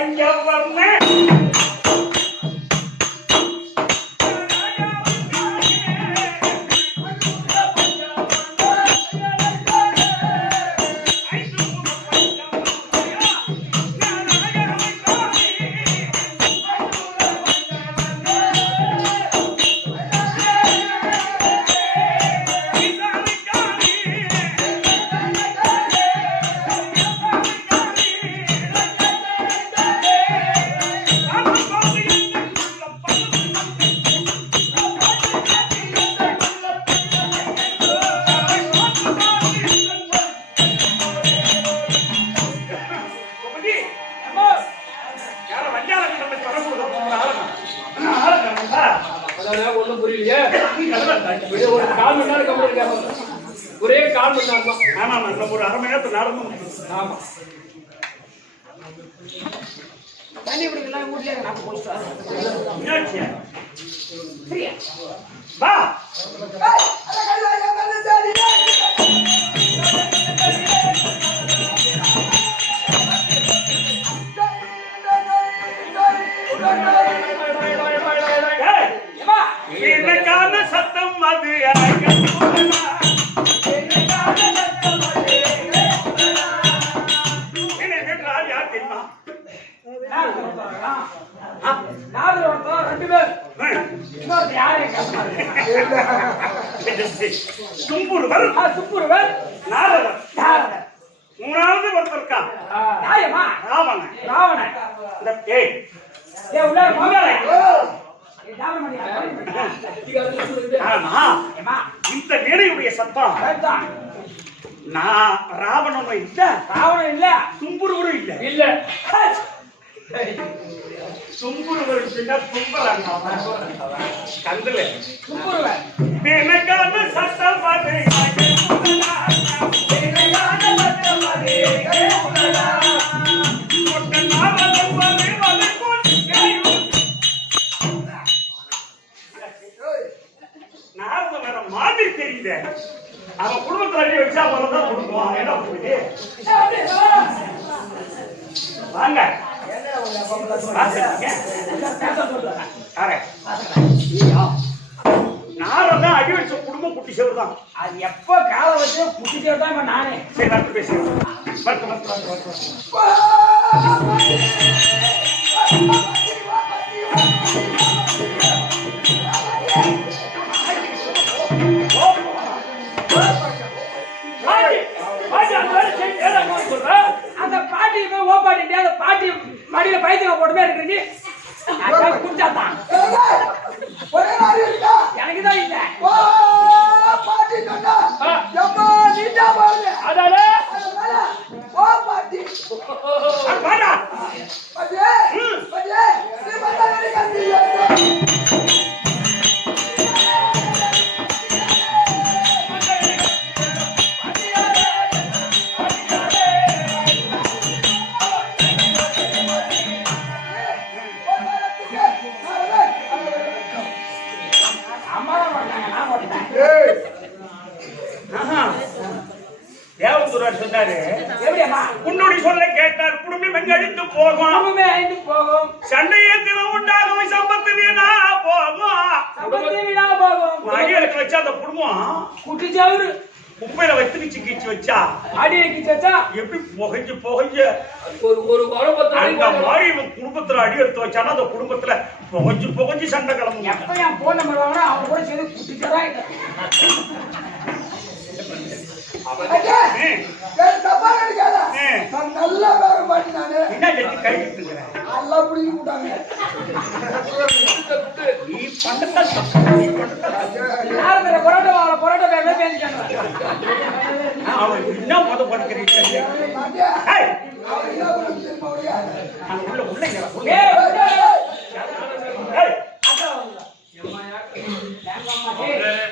பஞ்சவர்ண ஒன்றும் புரியலையே. ஒரு 4 மணி நேரம் கம்பெனி இருக்காங்க. ஒரே 4 மணி நேரம் தான். ஆமா நம்ம ஒரு 1/2 மணி நேரத்துக்கு நடந்து. ஆமா தண்ணி குடிக்கலாம் ஊர்ல நான் போஸ்ட் என்னாச்சு சரியா வா என்னக்கான சத்தம் அது மூணாவது ஒருத்தர் இருக்கான் ராவணன் இந்த வீரையுடைய சத்தம் நான் ராவணனும் இல்ல ராவணன் இல்ல தும்புருவரும் இல்ல இல்ல தும்புருவர் தும்பலாங்க கந்துல தும்புருவன் எனக்கான சத்தம் அது மாதிரி தெரியுது அவன் குடும்பத்துல அடி வச்சா தான் கொடுக்குவான் என்ன புரியுது வாங்க நாரதான் அடி வச்ச குடும்பம் குட்டி சேவர் தான் அது எப்ப கால வச்சு குட்டி சேவர் தான் நானே சரி நான் பேசுறேன் அந்த பாட்டி ஓப்பாட்டி அந்த பாட்டி மடியில பைத்தியம் போட்டுமே இருக்கு குடிச்சாத்தான் எனக்குதான் இல்ல சொன்னாரு உன்னுடைய சொல்ல கேட்டார் குடும்பம் எங்க அழித்து போகும் சண்டையே தினம் உண்டாகும் சம்பத்து வீணா போகும் அடியலுக்கு வச்சா அந்த குடும்பம் குட்டிச்சாரு குப்பையில வச்சு கீச்சு வச்சா அடியலுக்கு வச்சா எப்படி புகஞ்சு ஒரு அந்த மாதிரி குடும்பத்துல அடி எடுத்து வச்சானா அந்த குடும்பத்துல புகஞ்சு சண்டை கிளம்பும் எப்ப என் போன் நம்பர் வாங்கினா அவங்க கூட சேர்ந்து குட்டிச்சாரா நல்லா வேற மாட்டி நானு என்ன கைட்டு இருக்கிறேன் நல்லா பிடிக்க கூட்டாங்க நீ பண்டத்தை பொரோட்டா வேலை பேசிட்டாங்க அவன் என்ன முத படுக்கிறீங்க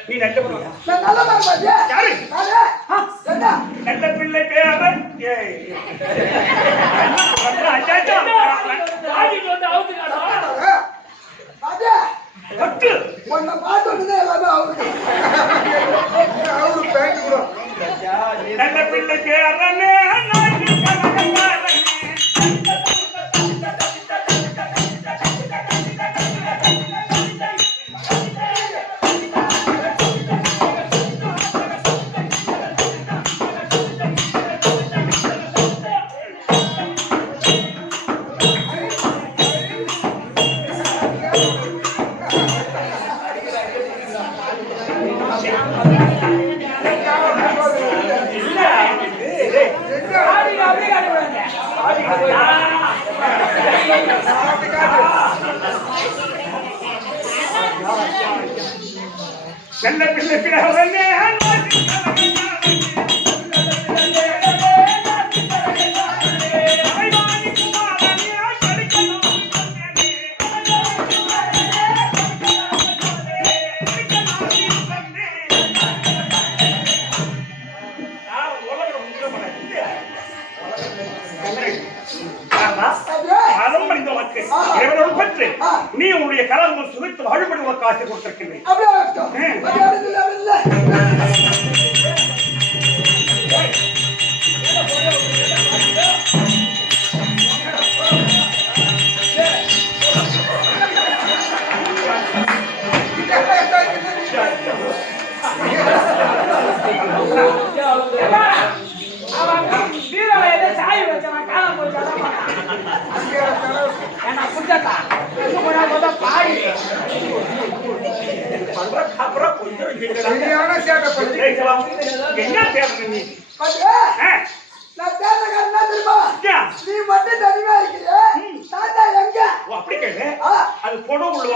நீ நல்ல பிள்ளை பேரன் நல்ல பிள்ளை பேரனே நல்ல பிள்ளை பிறவனே நீ உன்னுடைய கரங்கள் சுவைத்து வழிபடுவதற்கு ஆசை கொடுத்திருக்கிறேன். என்ன தேவை நீ அப்படி கேளு. அது பொடம் உள்ள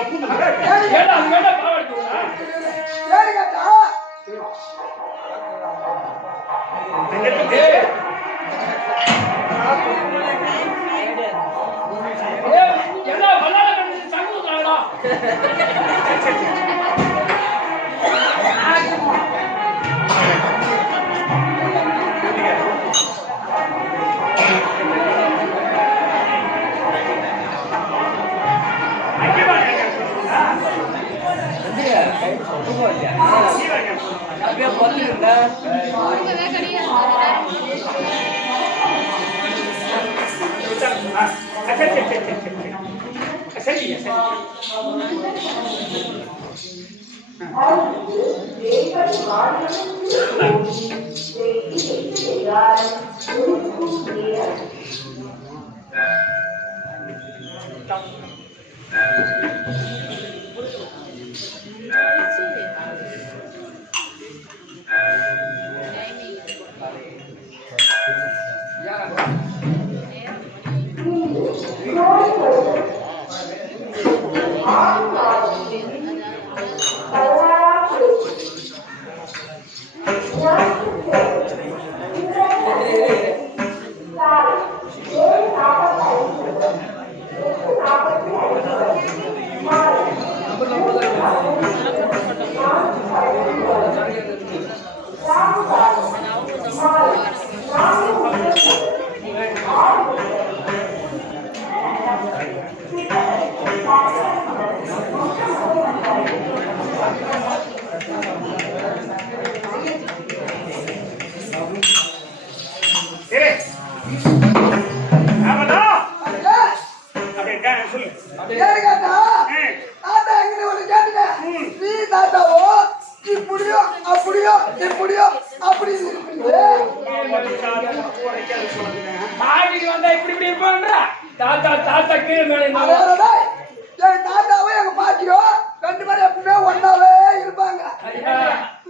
தாத்தாவும் எங்க பாட்டியும் 2 பேரும் எப்பவுமே ஒன்னாவே இருப்பாங்க.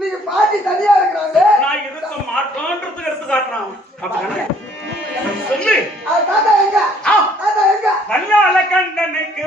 நீங்க பாட்டி தனியா இருக்கிறாங்க. நான் இருக்க மாட்டோன்றதுக்கு எடுத்து காட்டுறான். சொல்லு தாத்தா எங்க? தாத்தா எங்க? வல்லால கண்டனுக்கு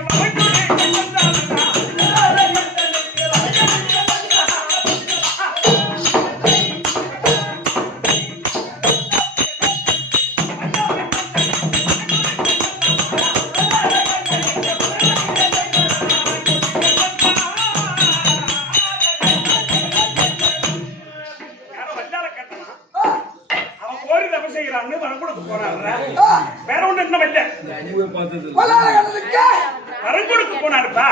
வரங்குடுக்கு போனாருப்பா.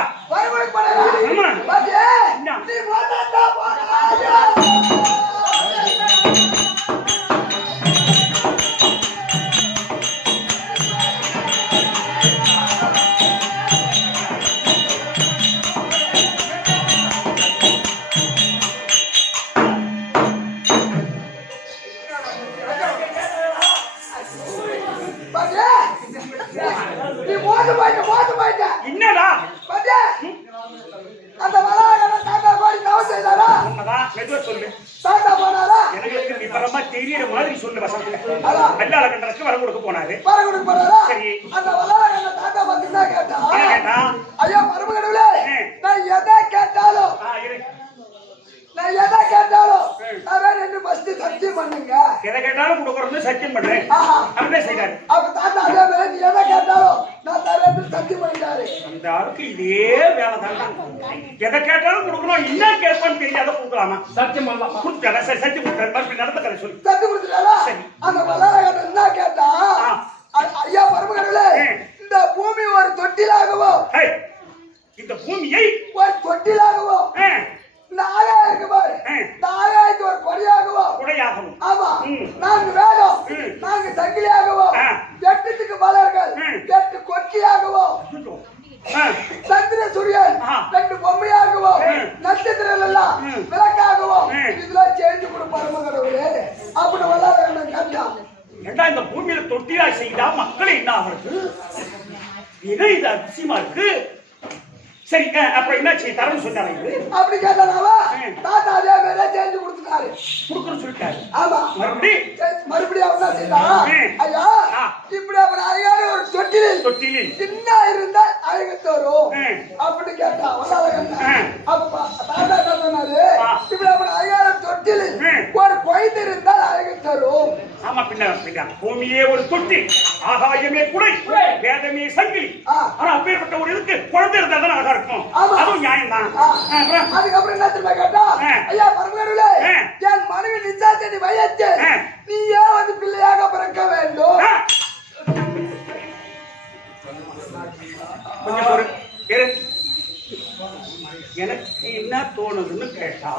என்னடா அந்த வளாகத்துல தாத்தா கோடி தவறு செய்தாரா? மெதுவா சொல்லு. தாத்தா போனாரா? எனக்கு விபரமா தெரியற மாதிரி சொல்லு வசந்த. வல்லால கண்டனுக்கு வரங்குடுக்கு போனாரு. வரங்குடுக்கு போனாரா? சரி. அந்த வளாகத்துல தாத்தா பத்தி என்ன கேட்டா? என்ன கேட்டா? ஐயா பரமகடவுளே, நான் எதை கேட்டாலும் எதை கேட்டாலும் கொடுக்கறது சத்தியம் பண்றேன் ஆஹா. அப்படியே செய்யறாரு. அப்ப தாத்தா அதே மாதிரி நீ எதை கேட்டாலும் நான் தரேன்னு சத்தியம் பண்ணிட்டாரு. அந்த ஆளுக்கு இதே வேலை தான். எதை கேட்டாலும் கொடுக்கணும், என்ன கேட்பான்னு தெரியாத கொடுக்கலாமா? சத்தியம் பண்ணலாம். கொடுத்தாரா? சரி, சத்தியம் கொடுத்தாரு. மறுபடியும் நடந்த கதை சொல்லி சத்தியம் கொடுத்துட்டாரா? அந்த வல்லாரகன் என்ன கேட்டா, ஐயா பரமகடவுளே, இந்த பூமி ஒரு தொட்டிலாகவோ, இந்த பூமியை ஒரு தொட்டிலாகவோ, இந்த ஆகாயம் இருக்கு பாரு, இந்த ஆகாயத்து ஒரு கொடியாகவோ, உடையாகவும், ஆமா, நான்கு வேடம், நான்கு சங்கிலியாகவோ, எட்டுக்கு மலர்கள், 8 கொக்கியாகவோ, சந்திர சூரியன் 2 பொம்மையாகவோ, நட்சத்திரம் எல்லாம் விளக்காகவோ, இதெல்லாம் சேர்ந்து கொடு பரமகடவுளே அப்படி வல்லாரகன் கேட்டான். ஏண்டா இந்த பூமியில தொட்டிலா செய்தா மக்கள் என்ன ஆகுறது? இது அதிசயமா இருக்கு. சரி, அப்புறம் என்ன செய்ய தரேன்னு சொன்னாரு. அப்படி கேட்டானாவா? தாத்தா அதே மாதிரி சேர்ந்து கொடுத்துட்டாரு. கொடுக்குறேன்னு சொல்லிட்டாரு. ஆமா, மறுபடியும் அவன் என்ன செய்தான்? ஐயா, இப்படி அப்புறம் அழகான ஒரு தொட்டிலில் சின்ன இருந்தால் அழகு தரும் அப்படி கேட்டான் வல்லாரகன். அப்ப தாத்தா என்ன சொன்னாரு? இப்படி அப்புறம் அழகான தொட்டிலில் ஒரு குழந்தை இருந்தால் அழகு தரும். ஆமா, பின்ன பூமியே ஒரு தொட்டி, ஆகாயமே குடை, வேதமே சங்கிலி. ஆனா அப்பேற்பட்ட ஒரு இதுக்கு குழந்தை இருந்தா தான் அழகா இருக்கும். அதுவும் நியாயம் தான். அதுக்கப்புறம் என்ன தெரியுமா கேட்டா? ஐயா பரமகடவுளே, என் மனைவி நிச்சாச்சேரி வயத்து நீ ஏன் வந்து பிள்ளையாக பிறக்க வேண்டும்? கொஞ்சம் ஒரு எனக்கு என்ன தோணுதுன்னு கேட்டா,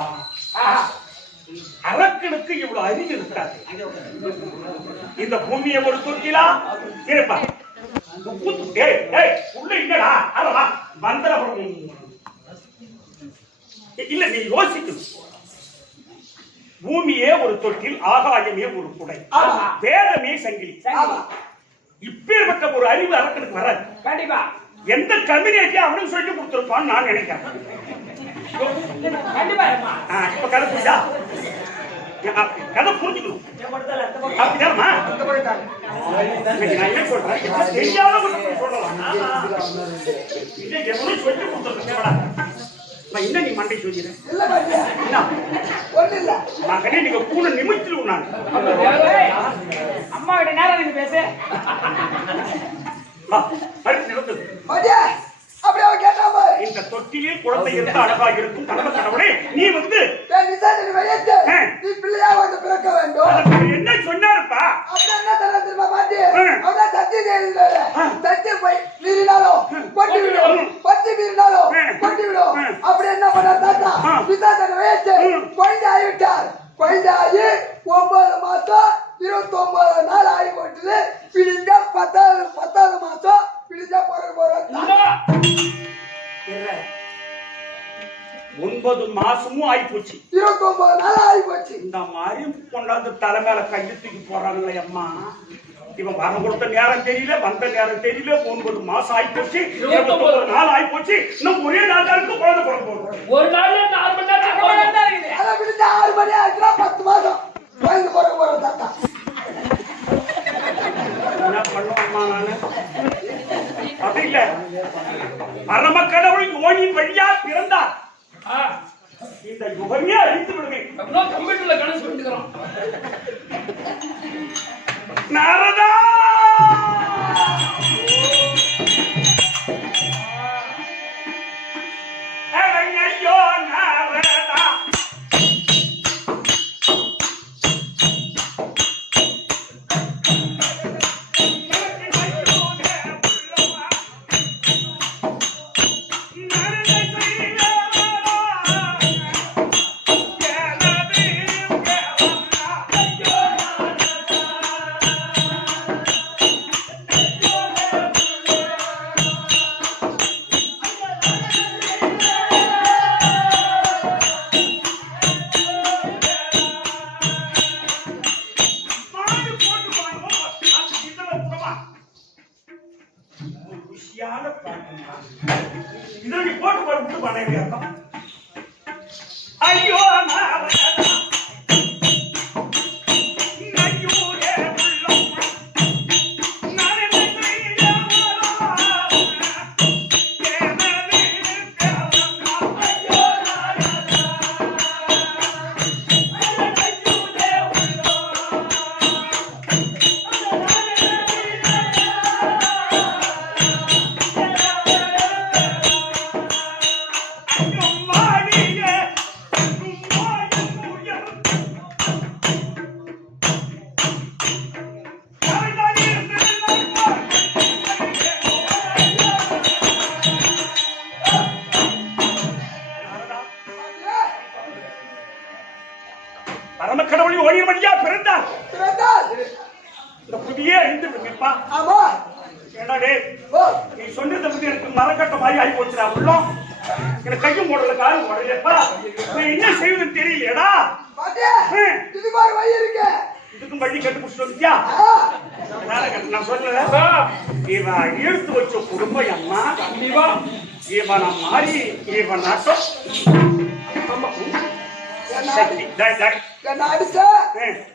அரக்கனுக்கு இவ்வளவு அறிவு இருக்காது. இந்த பூமியை ஒரு தொட்டிலா இருப்பா உள்ள இல்லடா அதா மந்திரம் இல்ல, நீ யோசிக்கணும். பூமியே ஒரு தொட்டில், ஆகாயமே ஒரு குடை, வேதமே சங்கிலி. இப்பேற்பட்ட ஒரு அறிவு அரக்கனுக்கு வராது. கண்டிப்பா எந்த கம்யூனிட்டியா அவனுக்கு சொல்லிட்டு கொடுத்துருப்பான்னு நான் நினைக்கிறேன். கண்டிப்பா இப்ப கதை புரியுதா? கதை புரிஞ்சுக்கணும். அப்படிதானமா? நான் என்ன சொல்றேன், தெரியாத சொல்லலாம். எவனும் சொல்லி கொடுத்துருக்கேன். என்ன நீ மண்டை சொல்லிடுறேன்? மகனே, நீங்க பூனை நிமித்திலும் நான் அம்மா கிட்ட நேரம் நீங்க பேச அப்படி அவன் கேட்டா பாரு, இந்த தொட்டிலில் குழந்தை இருந்து அழகா இருக்கும் கடவுளே, நீ வந்து நீ பிள்ளையா வந்து பிறக்க வேண்டும். என்ன சொன்னாருப்பா? அப்படி என்ன தெரியுமா பாட்டி? அவன் சத்தியம் செய்தாரு. சத்தியம் போய் மீறினாலும் கொட்டி விடும், பத்தி மீறினாலும் கொட்டி விடும். அப்படி என்ன பண்ணார் தாத்தா? பிசாசன் வயசு குழந்தை ஆகிவிட்டார். குழந்தை ஆகி 9 மாசம் 29 நாள் ஆகி போட்டு பிடிஞ்ச 10வது மாசம் பிடிஞ்சா போற 9 மாசமும் ஆகி போச்சு, 29 நாள் ஆகி போச்சு. இந்த மாதிரி கொண்டாந்து தலைமையில கையெழுத்துக்கு போறாங்களே அம்மா. இவன் வர கொடுத்த நேரம் தெரியல, வந்த நேரம் தெரியல. 9 மாசம் ஆகி போச்சு, 29 நாள் ஆகி போச்சு. இன்னும் ஒரே நாள் தான் இருக்கு குழந்தை பிறக்க போகுது. ஒரு நாள்ல 4 மணி நேரம் தான் இருக்குது. அதை பிடிச்ச 6 மணி ஆச்சுன்னா 10 மாசம் குழந்தை பிறக்க போற தாத்தா. என்ன பண்ணுவோம்மா நானு? அப்படி இல்ல, பரம கடவுள் யோனியின் வழியா பிறந்தார். இந்த யுகமே அழித்து விடுவேன். கம்ப்யூட்டர்ல கணக்கு சொல்லிட்டுக்கிறோம். நாரதா, ஐயோ நாரதா, இதனை போட்டு போட்டு பண்ண ஐயோ நாரதா, ஒளிமணியா பிறந்தார் பிறந்தால் இந்த புதிய ஐந்து விடுப்பா. ஆமா ஏண்டா டேய், ஓ நீ சொன்னதை பத்தி எனக்கு மரக்கட்ட மாதிரி ஆகி போச்சுடா உள்ளம். எனக்கு கையும் போடல காலும் போடலப்பா. நீ என்ன செய்வதுன்னு தெரியலையடா. பாட்டியா இதுக்கு ஒரு வழி இருக்கு. இதுக்கும் வழி கட்டு புடிச்சிட்டு வந்துட்டியா? ஆ, நான் சொல்லல இவன் இழுத்து வச்ச குடும்பம் அம்மா கண்டிப்பா இவனை மாறி இவன் நாட்டம் சக்தி. டேய், டேய். என்ன அடிச்ச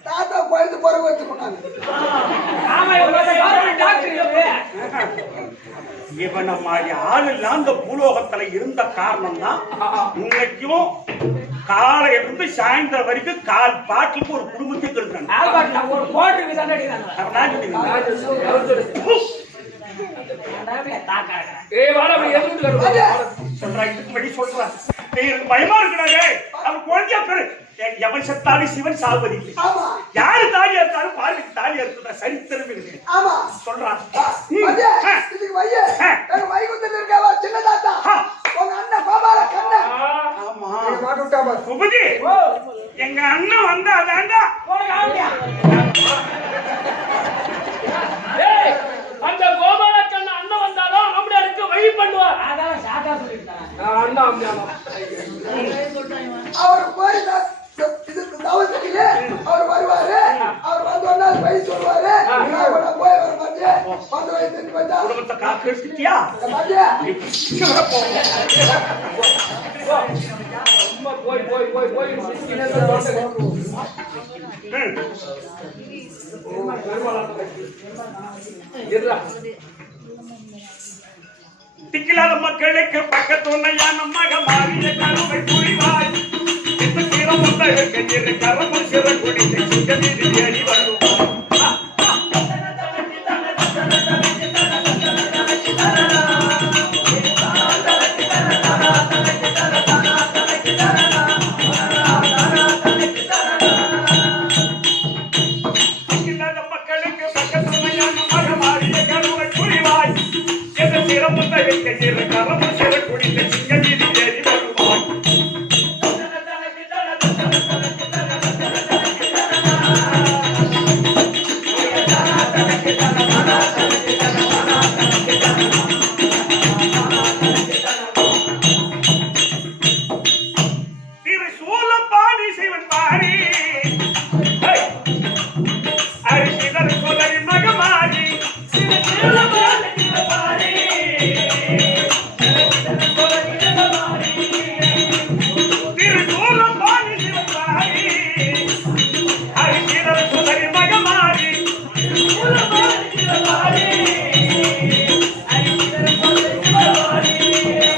தாத்தா குழந்தை பிறகு வச்சுக்கொண்டாங்க. ஆமா டாக்டர் இவனை மாதிரி ஆள் இல்ல அந்த பூலோகத்துல இருந்த காரணம் தான் இன்னைக்கும் காலை இருந்து சாயந்தரம் வரைக்கும் கால் பாட்டுக்கு ஒரு குடும்பத்துக்கு இருக்காங்க. ஆல்பர்ட் ஒரு போட்டு தான் அடிக்கிறாங்க. ஏய் வாடா போய் எதுக்கு சொல்றான் இதுக்கு வழி சொல்றான். எனக்கு பயமா இருக்கிறாங்க. அவன் குழந்தையா பேரு எவன் செத்தாலும் சிவன் சாவதி இல்லை. ஆமா யாரு தாலி எடுத்தாலும் பார்வைக்கு தாலி எடுத்தா சரித்திரம் இருக்கு ஆமா சொல்றான். பாட்டியா இதுக்கு வழி எங்க வைகுந்தத்தில் இருக்கவா சின்ன தாத்தா உங்க அண்ணன் பாபால கண்ணன். ஆமா மாட்டு விட்டா பாரு. உபதி எங்க அண்ணன் வந்தா அதாண்டா ஏய் அந்த கோபாலக்கண்ண அண்ணன் வந்தாலும் அப்படியே இருக்கு வழி பண்ணுவார். அதான் சாட்டா சொல்லிட்டான் அண்ணா அம்மா அவர் போய் இதுக்கு தவசத்திலே அவர் வருவாரு. அவர் வந்தோடனே அது வழி சொல்லுவாரு. நான் போய் வர மாட்டேன் வந்து வழி தெரிஞ்சு பார்த்தா குடும்பத்தை காத்து எடுத்துட்டியா பாட்டியா அம்மா போய் போய் போய் போய் மிஸ்கினே திக்கிலாத மக்களுக்கு பக்கத்துணையா நம்மக மாறிய கருவை புரிவாய் இந்த சீரம் முத்தக கண்ணீர் கரம சிற குடித்து சிங்கமீதி ஏறி வருவாய். திக்கிலாத மக்களுக்கு பக்கத்துணையா நம்மக மாறிய கருவை புரிவாய் இந்த சீரம் முத்தக கண்ணீர் கரம சிற குடித்து சிங்கமீதி ஏறி வருவாய். திரு சூலப்பாடி சிவன் பாடி அரிசிதர் சுதரி மகமாடி திரு சூலப்பாடி சிவன் பாடி அரிசிதர் சுதரி மகமாடி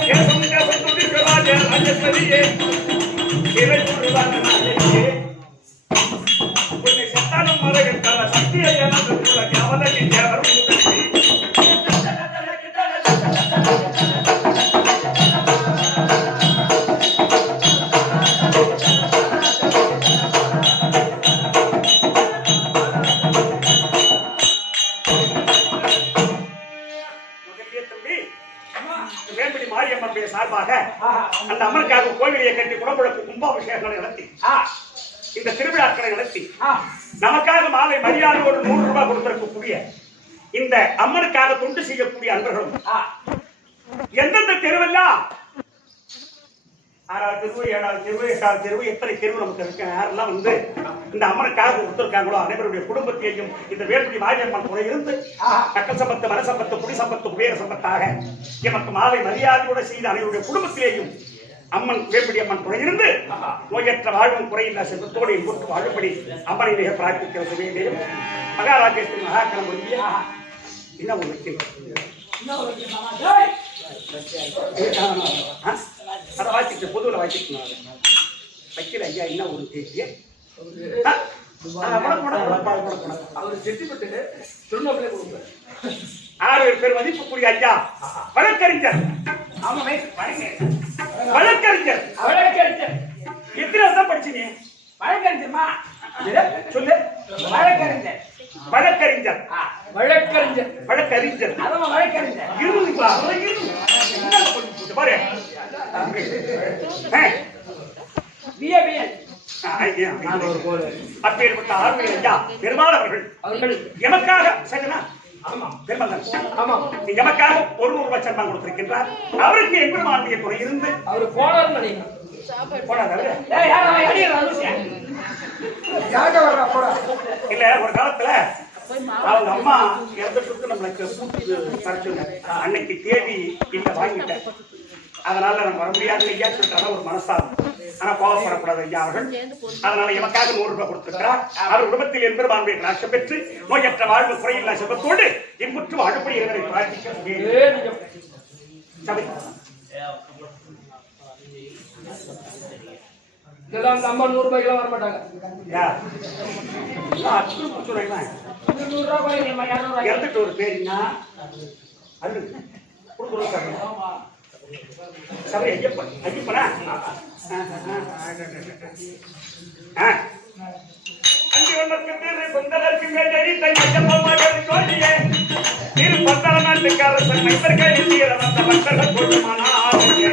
கேசம் கேசம் துதிக்கலாஜ ராஜஸ்வரியே சிறை புரிவாங்க நாளையே உன்னை செத்தாலும் மறைகின்றன சக்தியை எனக்கு உலகி அவலகி தேவர் முதலி முதலிய தம்பி வேம்படி மாரியம்மனுடைய சார்பாக அந்த அம்மனுக்காக கோவிலையை கட்டி குடமுழக்கு கும்பாபிஷேகங்களை நடத்தி இந்த திருவிழாக்களை நடத்தி நமக்காக மாலை மரியாதையோடு 100 ரூபாய் கொடுத்திருக்கக்கூடிய இந்த அம்மனுக்காக தொண்டு செய்யக்கூடிய அன்பர்களும் எந்தெந்த தெருவெல்லாம் 6வது தெருவு 7வது தெருவு 8வது தெருவு எத்தனை தெருவு நமக்கு இருக்கு யாரெல்லாம் வந்து இந்த அம்மனுக்காக கொடுத்திருக்காங்களோ அனைவருடைய குடும்பத்தையும் இந்த வேம்படி மாரியம்மன் துணை இருந்து கட்ட சம்பத்து மன சம்பத்து குடி சம்பத்து குபேர சம்பத்தாக எமக்கு மாலை மரியாதையோடு செய்த அனைவருடைய குடும்பத்திலேயும் அம்மன் வேம்படி அம்மன் துணை இருந்து நோயற்ற வாழ்வும் குறையில்லா செல்வத்தோடு இன்புற்று வாழும்படி அம்மனை மிக பிரார்த்திக்கிற சுவையிலேயும் மகாராஜேஸ்வரி மகாக்கிழமை என்ன ஒரு அதை வாசிக்க பொதுவில் வாசிக்கணும் வைக்கிற ஐயா என்ன ஒரு கேள்வி அவர் செட்டிப்பட்டு திருநெல்வேலி கொடுப்பாரு 6 பேர் மதிப்புக்குரிய ஐயா வழக்கறிஞர் வழக்கறிஞர் வழக்கறிஞர் எத்தனை வருஷம் படிச்சீங்க வழக்கறிஞர்மா சொல்லு வழக்கறிஞர் வழக்கறிஞர் வழக்கறிஞர் வழக்கறிஞர் அதான் வழக்கறிஞர் இருந்துப்பா பாரு பிஏபிஎல் நான் ஒரு கோல் அப்பேற்பட்ட ஆர்மை ஐயா பெருமாள் அவர்கள் எமக்காக சரிங்களா ஆமா பெருமாள் ஆமா எமக்காக 100 ரூபாய் சம்பளம் கொடுத்திருக்கின்றார். அவருக்கு எம்பெருமானுடைய துணை இருந்து அவரு போனார்னு நினைக்கிறேன். போனாரு. ஏய் யாரோ அடியற அனுசியா யார்கிட்ட வர்றா போடா இல்ல ஒரு காலத்துல அவங்க அம்மா இறந்துட்டு நம்மளுக்கு கூட்டு தரச்சுங்க. அன்னைக்கு தேதி இல்ல வாங்கிட்டேன், அதனால நம்ம வர முடியாது ஐயா சொல்லிட்டாங்க ஒரு மனசாகும். ஆனா கோவப்படக்கூடாது ஐயா அவர்கள். அதனால எமக்காக 100 ரூபாய் கொடுத்திருக்கிறார். அவர் குடும்பத்தில் எம்பெருமானுடைய கடாட்சம் பெற்று நோயற்ற வாழ்வு குறையில்லா செல்வத்தோடு இன்புற்று வாழப்படி இறைவனை பிரார்த்திக்க முடியும். சபை இதெல்லாம் நம்ம 100 ரூபாய்க்கு வர மாட்டாங்க. யார் எல்லாம் அற்புதம் சொல்றேன். 100 ரூபாய் நம்ம 200 ரூபாய் இறந்துட்டு ஒரு பேருன்னா அது கொடுக்குறோம். சபை ஐயப்பன் ஐயப்பனா அஞ்சு வண்ணத்துக்கு தேர்வு பொங்கலருக்கு மேலடி தையப்பமாக தோழியே திரு பத்தல நாட்டுக்கார சன்மை தற்கை தீர வந்த மக்கள் கொடுமான ஆளுங்க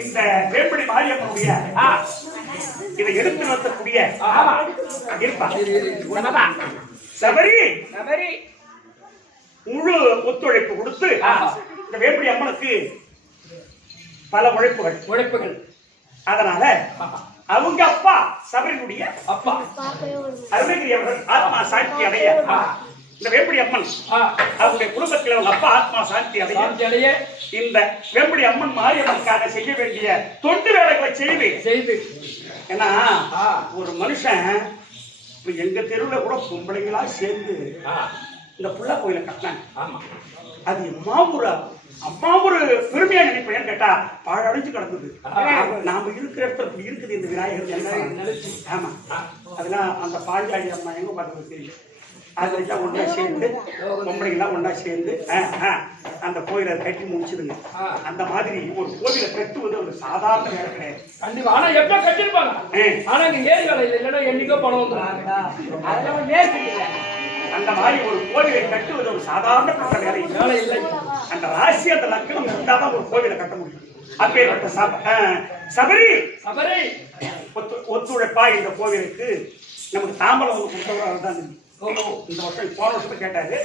இந்த வேப்படி மாரியம்மனுடைய இதை எடுத்து நடத்தக்கூடிய சபரி முழு ஒத்துழைப்பு கொடுத்து இந்த வேப்படி அம்மனுக்கு பல உழைப்புகள். அதனால அவங்க அப்பா சபரியுடைய அப்பா அருணகிரி அவர்கள் ஆத்மா சாந்தி அடைய இந்த வேப்படி அம்மன் அவருடைய குடும்பத்தில் அவங்க அப்பா ஆத்மா சாந்தி அடைய இந்த வேப்படி அம்மன் மாரியம்மனுக்காக செய்ய வேண்டிய தொண்டு வேலைகளை செய்து ஏன்னா ஒரு மனுஷன் எங்க தெருவுல கூட பொம்பளைங்களா சேர்ந்து இந்த புள்ள கோயில கட்டினாங்க. அது அம்மா ஒரு பெருமையா நினைப்பேன் கேட்டா பாழடைஞ்சு கிடக்குது. நாம இருக்கிற இடத்துல இப்படி இருக்குது இந்த விநாயகர். ஆமா அதெல்லாம் அந்த பாஞ்சாலி அம்மா எங்க பார்த்து தெரியும். அதெல்லாம் ஒன்றா சேர்ந்து பொம்பளைங்கெல்லாம் ஒன்றா சேர்ந்து அந்த கோயிலை கட்டி முடிச்சுதுங்க. அந்த மாதிரி ஒரு கோயிலை கட்டுவது ஒரு சாதாரண வேலை கிடையாது. கண்டிப்பா. ஆனா எப்ப கட்டிருப்பாங்க. ஆனா இங்க ஏறி வேலை இல்லைன்னா என்னைக்கோ பணம் வந்துடும். அந்த மாதிரி ஒரு கோவிலை கட்டுவது ஒரு சாதாரண வேலை இல்லை. அந்த ராசி அந்த லக்கணம் இருந்தாதான் ஒரு கோவிலை கட்ட முடியும். அப்பேற்பட்ட சபரி ஒத்துழைப்பா இந்த கோவிலுக்கு நமக்கு தாம்பலம் வந்து கொடுத்தவராக தான் இந்த வருஷம் போன வருஷத்தை கேட்டாரு.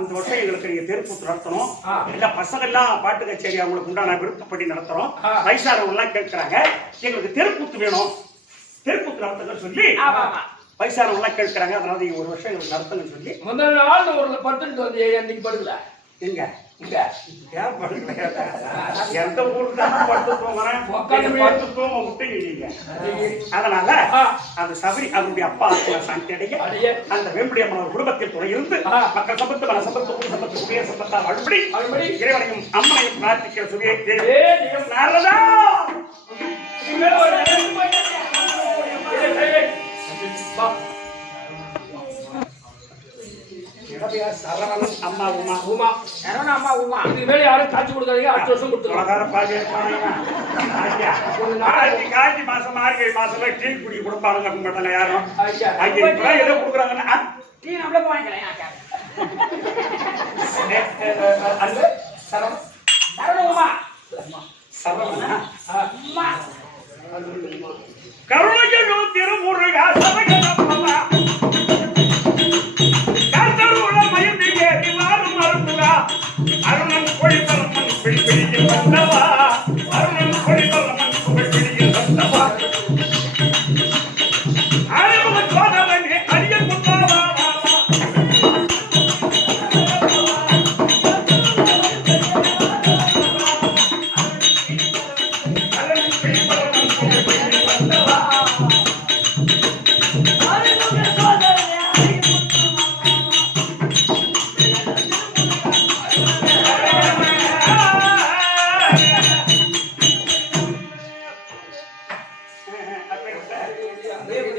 இந்த வருஷம் எங்களுக்கு நீங்க தெருக்கூத்து நடத்தணும், எல்லா பசங்க எல்லாம் பாட்டு கச்சேரி அவங்களுக்கு உண்டான விருப்பப்படி நடத்துறோம். வயசானவங்க எல்லாம் கேட்கிறாங்க எங்களுக்கு தெருக்கூத்து வேணும், தெருக்கூத்து நடத்துங்கன்னு சொல்லி வயசானவங்க எல்லாம் கேட்கிறாங்க. அதனால நீங்க ஒரு வருஷம் எங்களுக்கு நடத்துங்கன்னு சொல்லி முதல் நாள் ஒரு படுத்துட்டு வந்து அன்னைக்கு படுக்கல எங்க எந்த ஊருக்கு தான் படுத்து போகிறேன் படுத்து தூங்க விட்டு. அதனால அந்த சபரி அவருடைய அப்பா சாந்தி அடைய அந்த வேம்படி அம்மன் குடும்பத்தில் துணை இருந்து மக்கள் சம்பத்து மன சம்பத்து குடி சம்பத்து குடிய சம்பத்தால் அழுபடி இறைவனையும் அம்மனையும் பிரார்த்திக்கிற சுவையை நாரதா சரவணன் அம்மா உமா சரவண அம்மா உமா இதுக்கு மேல யாரும் காட்சி கொடுக்காதீங்க. அடுத்த வருஷம் கொடுத்துருவாங்க. காஞ்சி மாசம் மார்கழி மாசம்ல டீ குடி கொடுப்பாங்க மாட்டாங்க யாரும். எதோ கொடுக்குறாங்கன்னா டீ நம்மள வாங்கிக்கலாம். சரவண உமா சரவணா அம்மா கருணையோ திருமுருகா சரவண அம்மா கருணை மயம்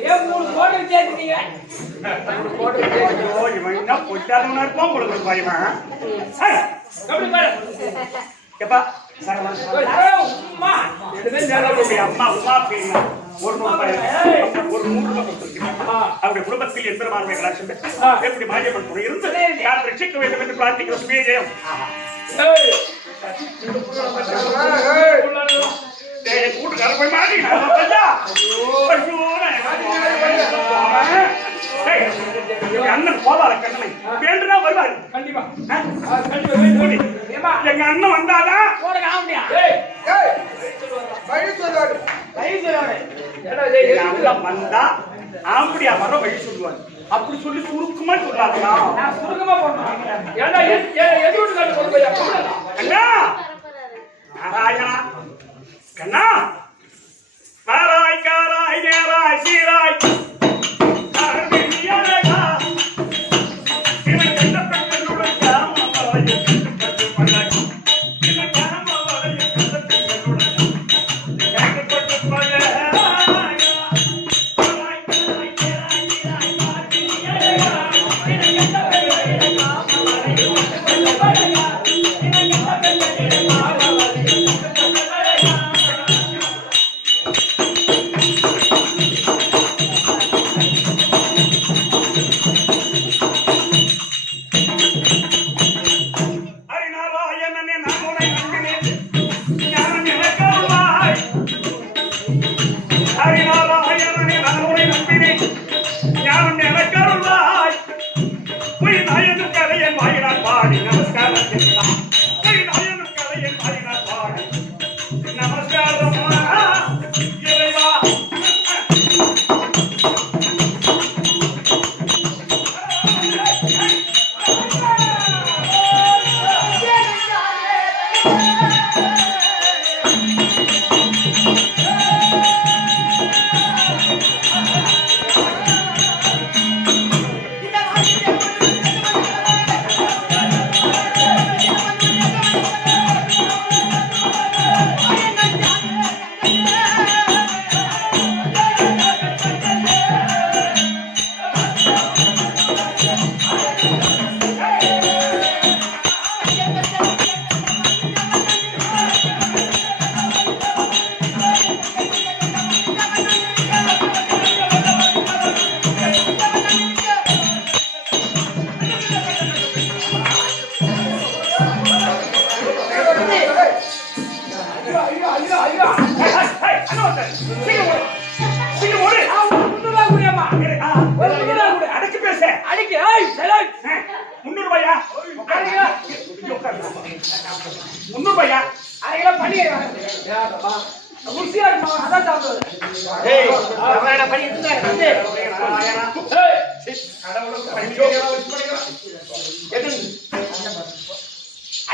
ஏன் 3 கோடி சேர்த்துட்டீங்க? 3 கோடி ஐயோ, இவன் என்ன பொட்டாதவனா இருப்பான் உங்களுக்கு பயமா? எப்படி பாரு? எப்பா சரவணன் அம்மா எதுமே நேரம் அம்மா உமா பேனா ஒரு ரூபாய் ஒரு 100 ரூபாய் கொடுத்திருக்கிறேன். அவருடைய குடும்பத்தில் எம்பெருமானுடைய கலாட்சம் பெற்று எப்படி மாரியம்மன் துணை இருந்து யார் ரட்சிக்க வேண்டும் என்று பிரார்த்திக்கிற சுமேஜயம். கூட்டுக்கார போய் மாட்டி அண்ணன் போவார கண்ணனை வேண்டுனா வருவாரு. கண்டிப்பா எங்க அண்ணன் வந்தாதான் வந்தா ஆம்படியா வர வழி சொல்லுவாரு. அப்படி சொல்லி சுருக்கமா சொல்லாதா? சுருக்கமா போடணும். ஏன்னா எது வீட்டுக்காரர் கொண்டு போய் அண்ணா நாராயணா கண்ணா நாராய் காராய் நேராய் சீராய்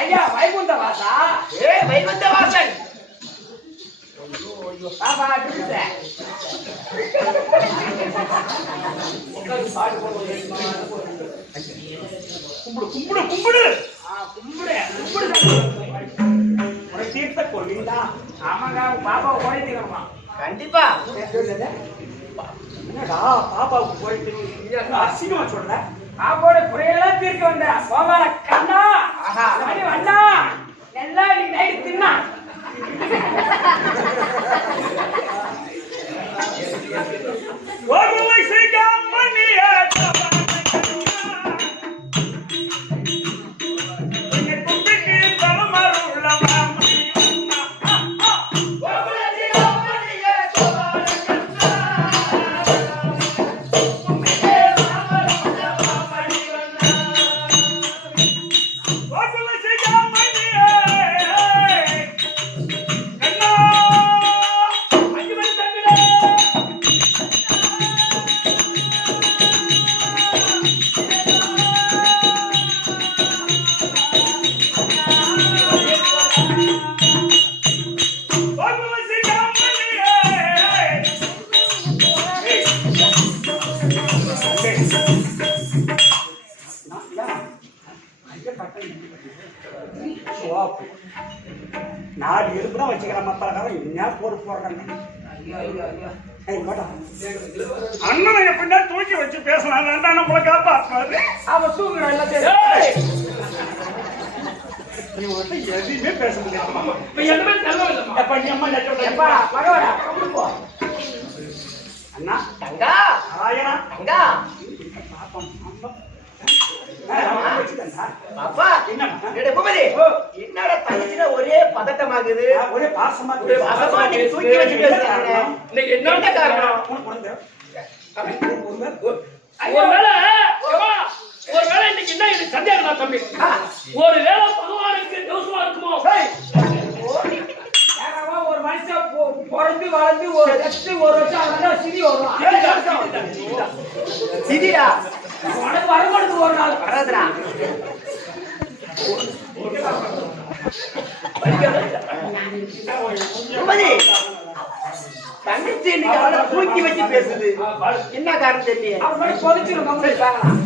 ஐயா வைகுண்ட வாசா வைகுண்ட வாசன் பாபா கும்பிடு கும்பிடு கும்பிடு தீர்த்த கோவிந்தா. ஆமாங்க பாபா குறைஞ்சிக்கணுமா? கண்டிப்பா. என்னடா பாபாவுக்கு குறைத்து அசிங்கமா சொல்ற? பாபாவோட குறையெல்லாம் தீர்க்க வந்த கோபால கண்ணா அண்ணா எல்லாம் இன்னைக்கு நைட்டு தின்னா கோகுலை செய்யாமணிய நாலு எலும்பு தான் வச்சுக்கிறேன். மத்தாக்காரன் என்ன போர் போடுறாங்க. அண்ணனை எப்படின்னா தூக்கி வச்சு பேசலாம் நம்மளை காப்பாற்றாரு. அவன் தூக்குறான் எல்லாம் சரி. ஏய், நீ வந்து எதுவுமே பேச முடியாதுமா. இப்ப என்னமே நல்ல விதமா. எப்ப நீ அம்மா லட்சம் எப்பா பகவாடா போ. அண்ணா தங்கா ஆயனா தங்கா பாப்பா என்னம்மா என்னடா பூபதி என்னடா தங்கச்சினா ஒரே பதட்டமாகுது. ஒரே பாசமா ஒரே பாசமா நீ தூக்கி வச்சு பேசுறானே. இன்னைக்கு என்ன காரணம்? ஒருவேளை ஏம்மா, ஒருவேளை இன்னைக்கு என்ன எனக்கு சந்தேகம் தான் தம்பி. ஒருவேளை பகவானுக்கு தோஷமா இருக்குமோ? ஒரு மனுஷன் பிறந்து வளர்ந்து ஒரு லட்சத்து ஒரு வருஷம் ஆனா சிதி வரும். சிதியா உனக்கு வரக்கூடாது ஒரு நாள் வராதுடா. தங்கச்சி இன்னைக்கு அவளை தூக்கி வச்சு பேசுது. என்ன காரணம் தெரியல. அவங்கள பொதிச்சிரும் கம்பெனி பார்க்கலாம்.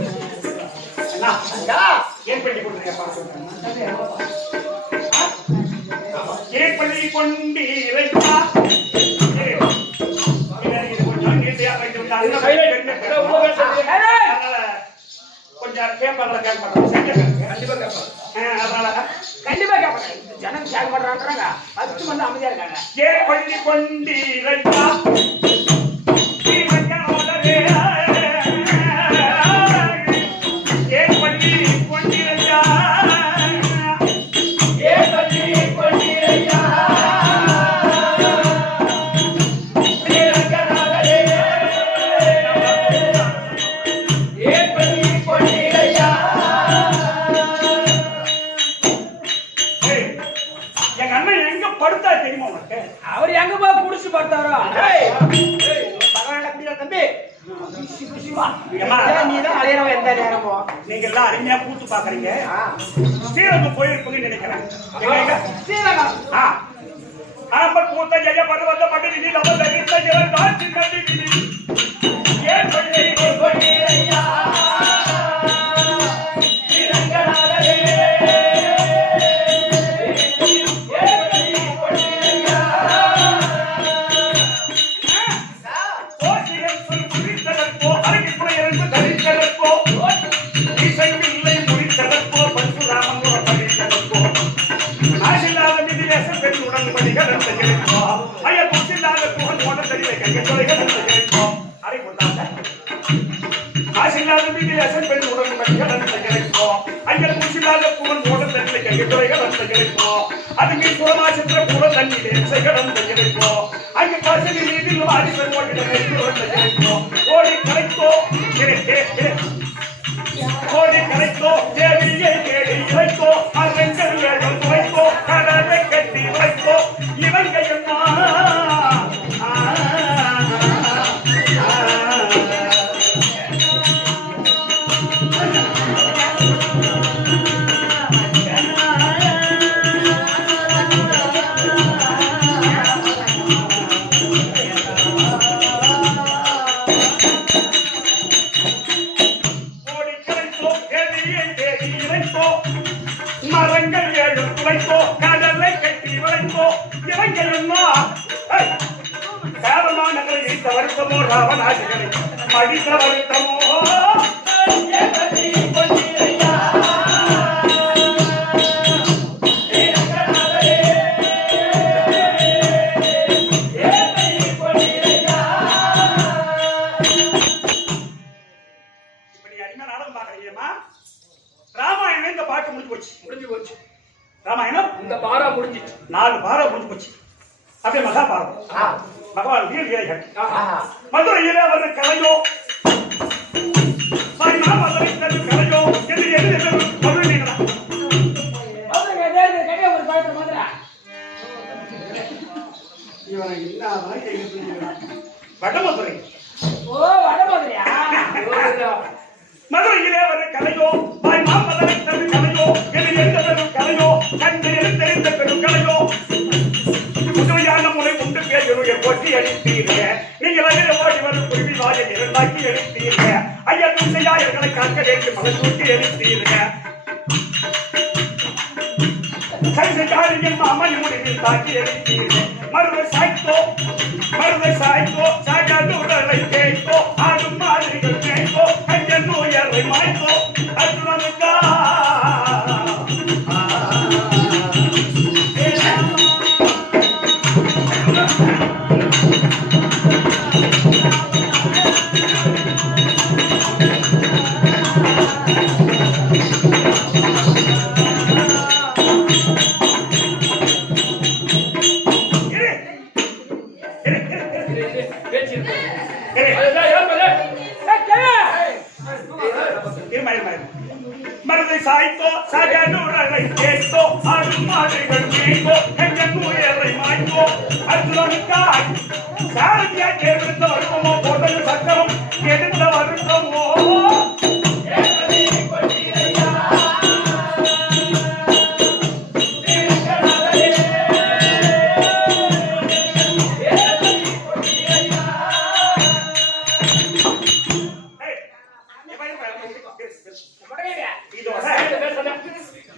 ஏற்பள்ளி கொண்டீரைப்பா கொஞ்சம் கேட்பாங்க கண்டிப்பா கேட்பாங்க. ஜனம் கேட்க மாட்டாங்க. ஃபர்ஸ்ட் வந்து அமைதியா இருக்காங்க. ஏற்பள்ளி கொண்டீரைப்பா அவர் எங்க போய் குடிச்சு பார்த்தாரோ தம்பி நீதான் அலையறவ எந்த நேரமோ. நீங்க எல்லாம் அருமையா கூத்து பாக்குறீங்க. ஸ்ரீரங்கம் போயிருப்பீங்கன்னு நினைக்கிறேன். ஸ்ரீரங்கம் ஆம்பல் கூத்த ஜெய பர்வத மண்டலி நம்ம தகித்த ஜெய தாட்சி நதி ஏ பள்ளி கொண்டீரையா ஸ்ரீரங்கநாதரே ஓடி கரைத்தோ தேவியை தேடி இறைத்தோ அரங்கல் வேடம் துறைத்தோ கடலை கட்டி வைத்தோ இவங்க என்ன மரங்கள் ஏழு துளைத்தோ கடலை கட்டி விளைத்தோ இவங்கள் என்ன சேவமானங்களை இடித்த வருத்தமோ ராவணாசிகளை மடித்த வருத்தமோ ராமாயணம் இந்த பாட்டு முடிஞ்சு போச்சு. ராமாயணம் இந்த பாரா முடிஞ்சிச்சு. 4 பாரம் முடிஞ்சு போச்சு. அப்படியே மகாபாரதம் பகவான் வீர வீரர்கள் மதுரையிலே அவர் கலையோ மதுரை கலையோ என்று எது மதுரை ஒரு பாட்டு மதுரை இவனை வடமதுரை ஓ வடமதுரையா மதுரையிலே அவர் கலையோ மதுரை கலையோ என்று எந்த கலையோ கண்டு தெரிந்த பெரும் கலையோ புதுமையான முறை உண்டு பேருடைய போட்டி அளித்தீங்க நீங்கள் அதில் ஓடி வரும் குருவி வாயை இரண்டாக்கி அளித்தீங்க ஐயா துசையாயர்களை காக்க வேண்டும் மலை தூக்கி அளித்தீங்க சரிசை காரியம் அம்மன் முடிவில் தாக்கி அளித்தீங்க மருத சாய்த்தோ மருத மனதை சாய்க்கோ சாகடுடலை கேட்கோ ஆடும் மாடுகள் கேட்கோ கஞ்சன் உயர்வை மாய்க்கோ அர்ஜுனனுக்கா மனதை சாய்த்தோ சகனுடலை கேட்டோ ஆடும் மாடுகள் கேட்டோ கஞ்சன் உயர்வை மாய்க்கோ அர்ஜுனனுக்காய் சாரதியா கேட்டு வருமோ போட்டது சக்கரம் எடுத்த வருத்தமோ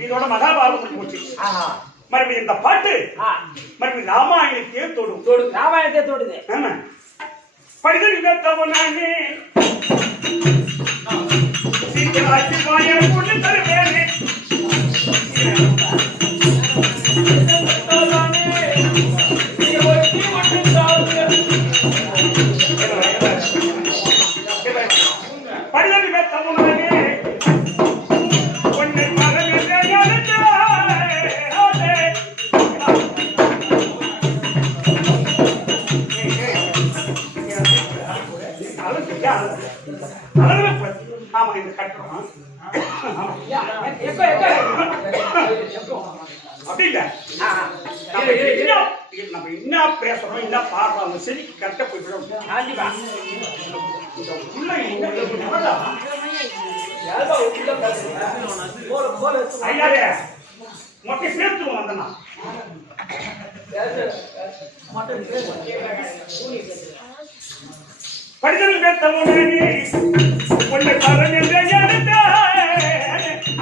இதோட மகாபாரதம் போச்சு. மறுபடியும் இந்த பாட்டு மறுபடியும் ராமாயணத்தையே தொடும். ராமாயணத்தை தொடுது. ஆமா படிதல் இவத்தவனானே சீக்கிராட்சி பாயன் கொண்டு தருவேனே படிதல் இவத்தவனானே ஆமா இது கட்டுறோம் அப்படி இல்ல நம்ம என்ன பேசுறோம் என்ன பாடுறோம் சரி கரெக்டா போயிடும். ஐயாவே மொட்டை சேர்த்துருவோம் வந்தனா படிதல் பேத்தவனே உன்னை கரண் என்று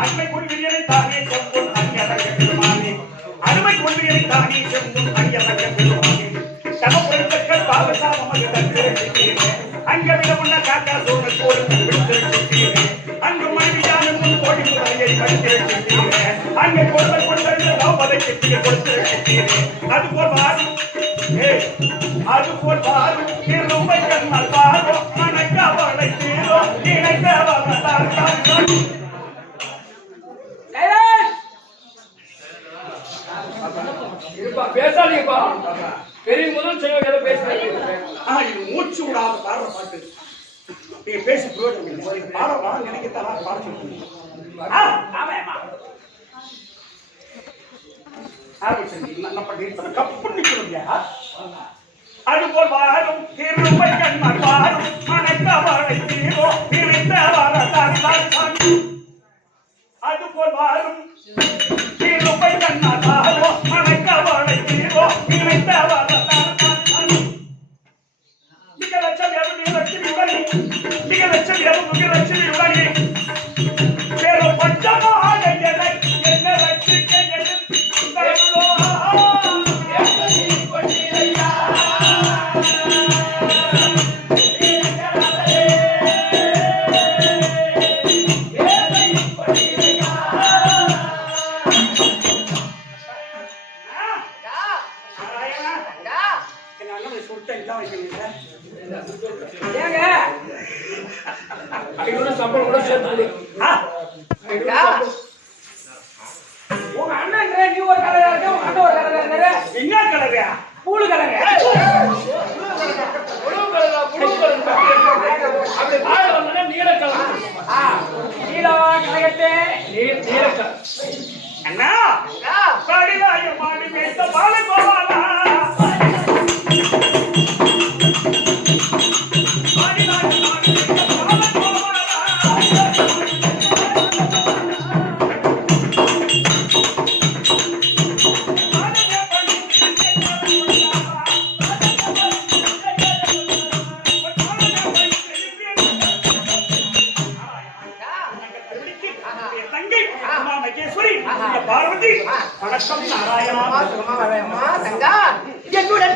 அருமை கொள்கையை தானே செல்வோம் அங்கதக பெருமானே அருமை கொள்கையை தானே செல்வோம் அங்கதக பெருமானே சமபுரத்தக்கள் பாவசாமமாக தந்திருக்கிறீரே அங்க விட உள்ள காக்கா சோழர் கோடு விடுத்திருக்கிறீரே அங்கு மனைவியான முன் கோடி முறையை படித்திருக்கிறீரே அங்கே கொள்வர் கொண்டு நோபதை கெட்டிய கொடுத்திருக்கிறீரே அதுபோல் வாரும் அதுபோல் வாரும் இருமை கண்ணால் வாரும் மனைக்கவளை தீரோ நினைக்கவளை பேசாதீங்கப்பா. பெரிய முதல் செய்வங்க ஏதோ பேசுறீங்க. இது மூச்சு விடாத பாடுற பாட்டு. நீங்க பேசி பிரயோஜனம் இல்லை. இது பாடலாம் நினைக்கத்தான் பாட சொல்லுங்க. அதுபோல் வாரும் திருமை கண்ணால் வாரும் மனைக்கவளை தீரோ நினைத்தவளை அதுபோல் வாரும் திருமை கண்ணால் வாரும் மனைக்கவளை தீரோ நினைத்தவளை லட்சம் லட்சுமி உடனே பேரோ பஞ்சமாக என்ன ரட்சிக்க சம்பளம் கூட சேர்த்து உங்க அண்ணன் நீ ஒரு கலரா இருக்க, உங்க அண்ணன் ஒரு கலரா இருக்காரு. என்ன கலரையா? பூளு கலரு. அப்படி பாட வந்தா நீல கலர். நீலவா கலகத்தே நீல கலர். அண்ணா பாடிலாய மாடி மேத்த பால கோவாலா பார்வதி வணக்கம் நாராயணா தங்கா என்னுடன்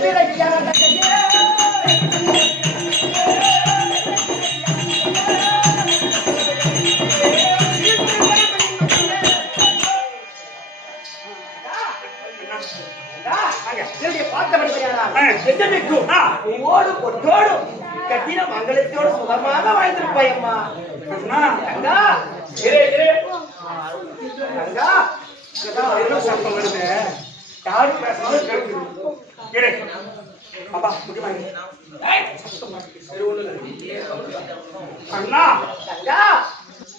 கட்டின மங்களத்தோடு சுகமாக வாழ்ந்திருப்பாய் அம்மா. அண்ணா தங்கா இரு தங்கா என்ன சத்தம் வருது? யாரு பேசுறது கேட்குது? இரு. அப்பா முக்கியமா இரு. அண்ணா தங்கா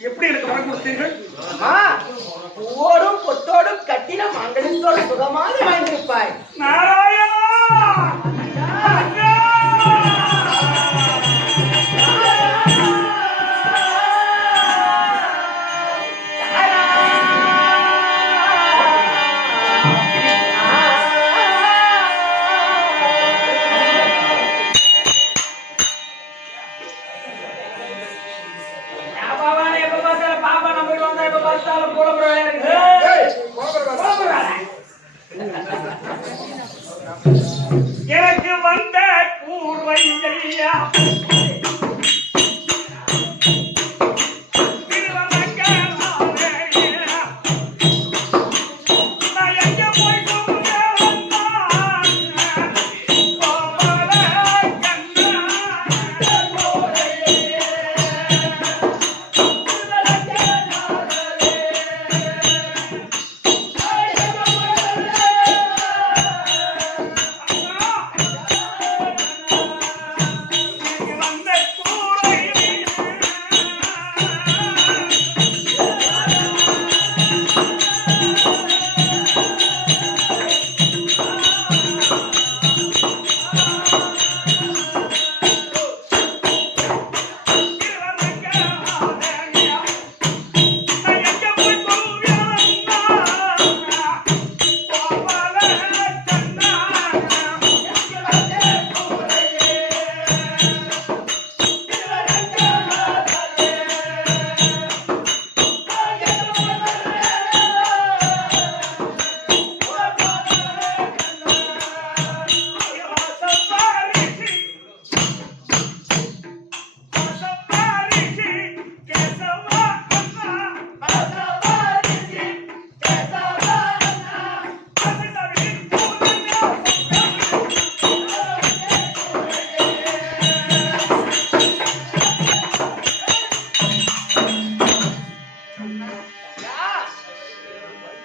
எப்படி எனக்கு வர கொடுத்தீர்கள்? அம்மா பூவோடும் பொத்தோடும் கட்டின மங்களத்தோடு சுகமாக வாழ்ந்திருப்பாய். நாராயணா அண்ணா! எனக்கு வந்த கூர்வையா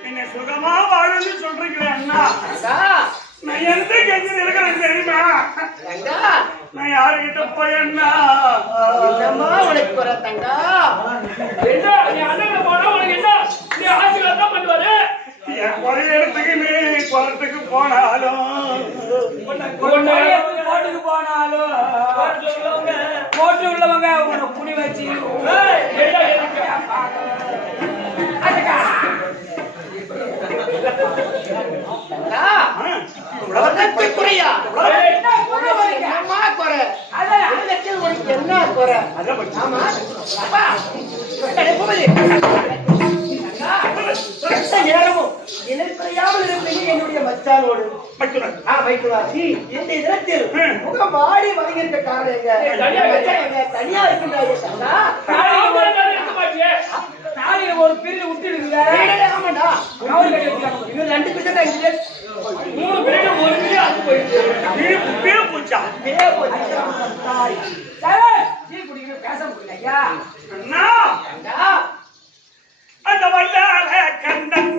என்ன சுகமா வாழுன்னு சொல்றீங்களே அண்ணா. நான் எந்த கெஞ்சில் இருக்கிறேன் தெரியுமா? தங்கா நான் யாருகிட்ட போய் அண்ணா என்னம்மா உனக்கு குறை தங்கா? என்ன நீ அண்ணன் போனா உனக்கு என்ன நீ ஆசீர்வாதம் தான் பண்ணுவாரு என் குறையறதுக்கு நீ குளத்துக்கு போனாலும் கோட்டுக்கு போனாலும் கோட்டு உள்ளவங்க உன்னை புனி வச்சு தங்கா உனக்கு குறையா? என்னம்மா குறை? உலகத்தில் உனக்கு என்ன குறை? ஆமா அப்பா பூபதி எந்த நேரமும் இணைப்பிறையாமல் இருப்பது என்னுடைய மச்சானோடு வைக்கிறார். இந்த இடத்தில் முகம் வாடி வருகின்ற காரணம் எங்க தனியா இருக்கின்றாயே தங்கா. தாலியில ஒரு பிரிவு விட்டுடுங்க. ஆமாண்டா இன்னும் 2 பேர் தான் இங்க 3 பேரு ஒரு பேரு அது போயிடுச்சு பூச்சா டீ குடிக்கிற பேச முடியல ஐயா. அண்ணா தங்கா அந்த வல்லால கண்டன்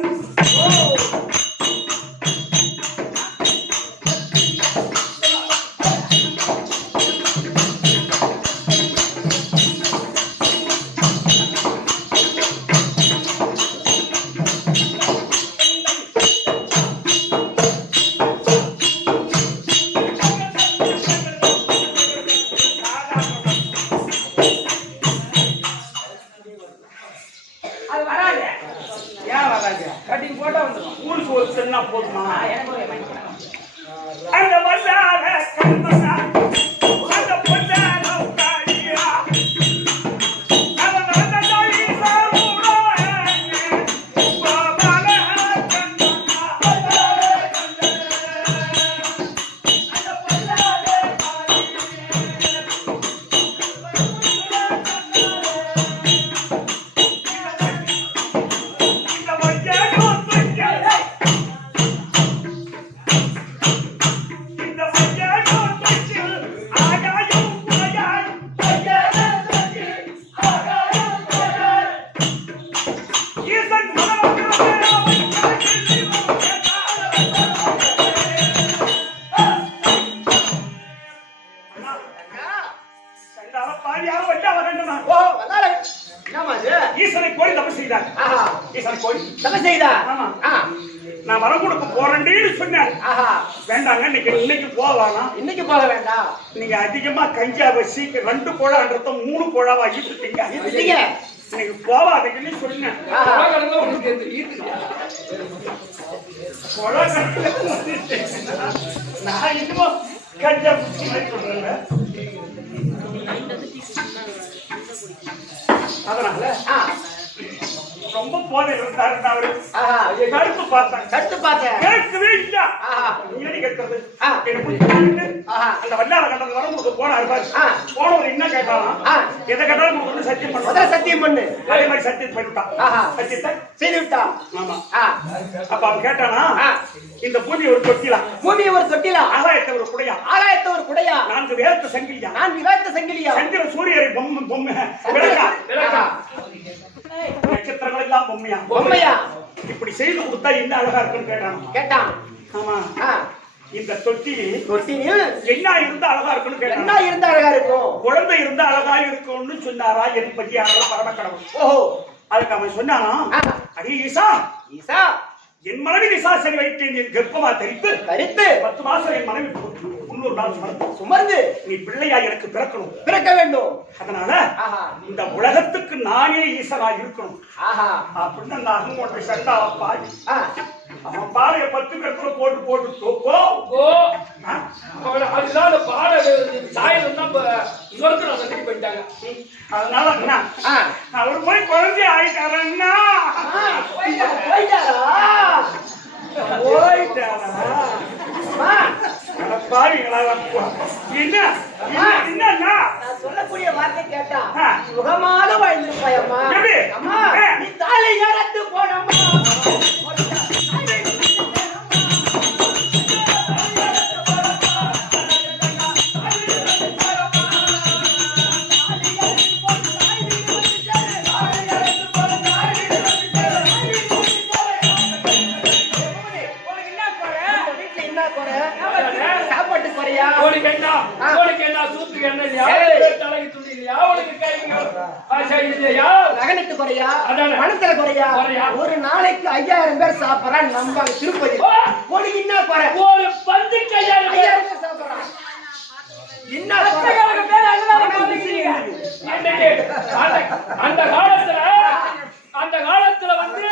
சண்டால பாதியாரும் வச்சு அவ கண்டனா ஓ வந்தால என்னமா இது ஈசனை கோரி தப்பு செய்தார் ஆஹா ஈசனை கோரி தலை செய்தா ஆமா ஆ நான் வரம் கொடுக்க போறேன்னு சொன்னேன் ஆஹா வேண்டாங்க இன்னைக்கு போவானா இன்னைக்கு போக வேண்டாம் நீங்க அதிகமா கஞ்சா வச்சு 2 குழான்றத 3 குழாவா ஈட்டுட்டீங்க இருந்தீங்க இன்னைக்கு போவாதீங்கன்னு சொன்னேன் ஆஹா உலகம் உனக்கு ஈர்த்துக்கியா நான் இன்னும் கஞ்சா பிடிச்சி மாதிரி சொல்றேன் அதனால ஆ ரொம்ப போதை இருந்தாரு அவரு ஆஹா கருத்து பார்த்தேன் கட்டு பார்த்தேன் கேட்கவே இல்ல ஆஹா நீ கேட்கறது ஆ. ஆஹா அந்த வல்லார கண்டது வரமுக்கு போனாரு பாரு ஆ. போனவர் என்ன கேட்டாலும் ஆ. எதை கேட்டாலும் உங்களுக்கு சத்தியம் முதல்ல பண்ணுவாங்க சத்தியம் பண்ணு அதே மாதிரி சத்தியம் பண்ணிட்டான் ஆஹா. சத்தியத்தை செய்து விட்டா ஆமா ஆ அப்ப அவன் கேட்டானா ஆ. இந்த பூமி ஒரு தொட்டிலாம் பூமி ஒரு தொட்டிலா ஆகாயத்தை ஒரு குடையா ஆகாயத்தை ஒரு குடையா 4 வேர்த்த சங்கிலியா நான் விவாதித்த சங்கிலியா சந்திர சூரியரை பொம்மை விளக்கா ஆஹா. நட்சத்திரங்கள் எல்லாம் பொம்மையா பொம்மையா இப்படி செய்து கொடுத்தா என்ன அழகா இருக்குன்னு கேட்டான் கேட்டான் ஆமா ஆ இந்த தொட்டில் தொட்டினில் என்ன இருந்தா அழகா இருக்குன்னு என்ன கேட்டான் இருந்தா அழகா இருக்கும் குழந்தை இருந்தா அழகா இருக்கும்னு சொன்னாரா என் பத்தி பரமக்கடவுள் ஓஹோ அதுக்கு அவன் சொன்னானா ஆ. அடி ஈசா ஈசா என் மனைவி விசாசனை வைத்து நீ கர்ப்பமா தரித்து கருத்து 10 மாசம் என் மனைவி 300 நாள் சுமந்து சுமர்ந்து நீ பிள்ளையா எனக்கு பிறக்கணும் பிறக்க வேண்டும் அதனால ஆஹா இந்த உலகத்துக்கு நானே ஈசனா இருக்கணும் ஆஹா அப்படின்னு அந்த அகமோட்டை சண்டா பாடி ஆ அவன் பாலைய 10 கட்டுல போட்டு தோப்போ ஓ அதுதான் அந்த பாட சாயல் தான் சொர்க்கம் வந்துட்டு போயிட்டாங்க அதனால அண்ணா, ஆ அவர் போய் குழந்தை ஆயிட்டாரன்னா போயிட்டாரா போயிட்டாரா அம்மா, பாருங்களா என்ன என்னன்னா நான் சொல்லக்கூடிய வார்த்தை கேட்டா ஆ. சுகமாக வாழ்ந்திருப்பாய் அம்மா எப்படி? அம்மா ஆ. நீ தாலி ஏறத்து போனம்மா சாப்பாட்டு குறையா உனக்கு என்ன சூத்துக்கு என்ன இல்லையா தலைக்கு துணி இல்லையா உனக்கு கைக்கு இல்லையா நகனத்து குறையா அதானே. பணத்துல குறையா குறையா. ஒரு நாளைக்கு 5000 பேர் சாப்பிடறான் நம்ம திருப்பதி ஓ. உனக்கு என்ன குறை ஒரு பந்து கையால் 5000 பேர் சாப்பிடறான் என்ன குறை? அந்த காலத்துல வந்து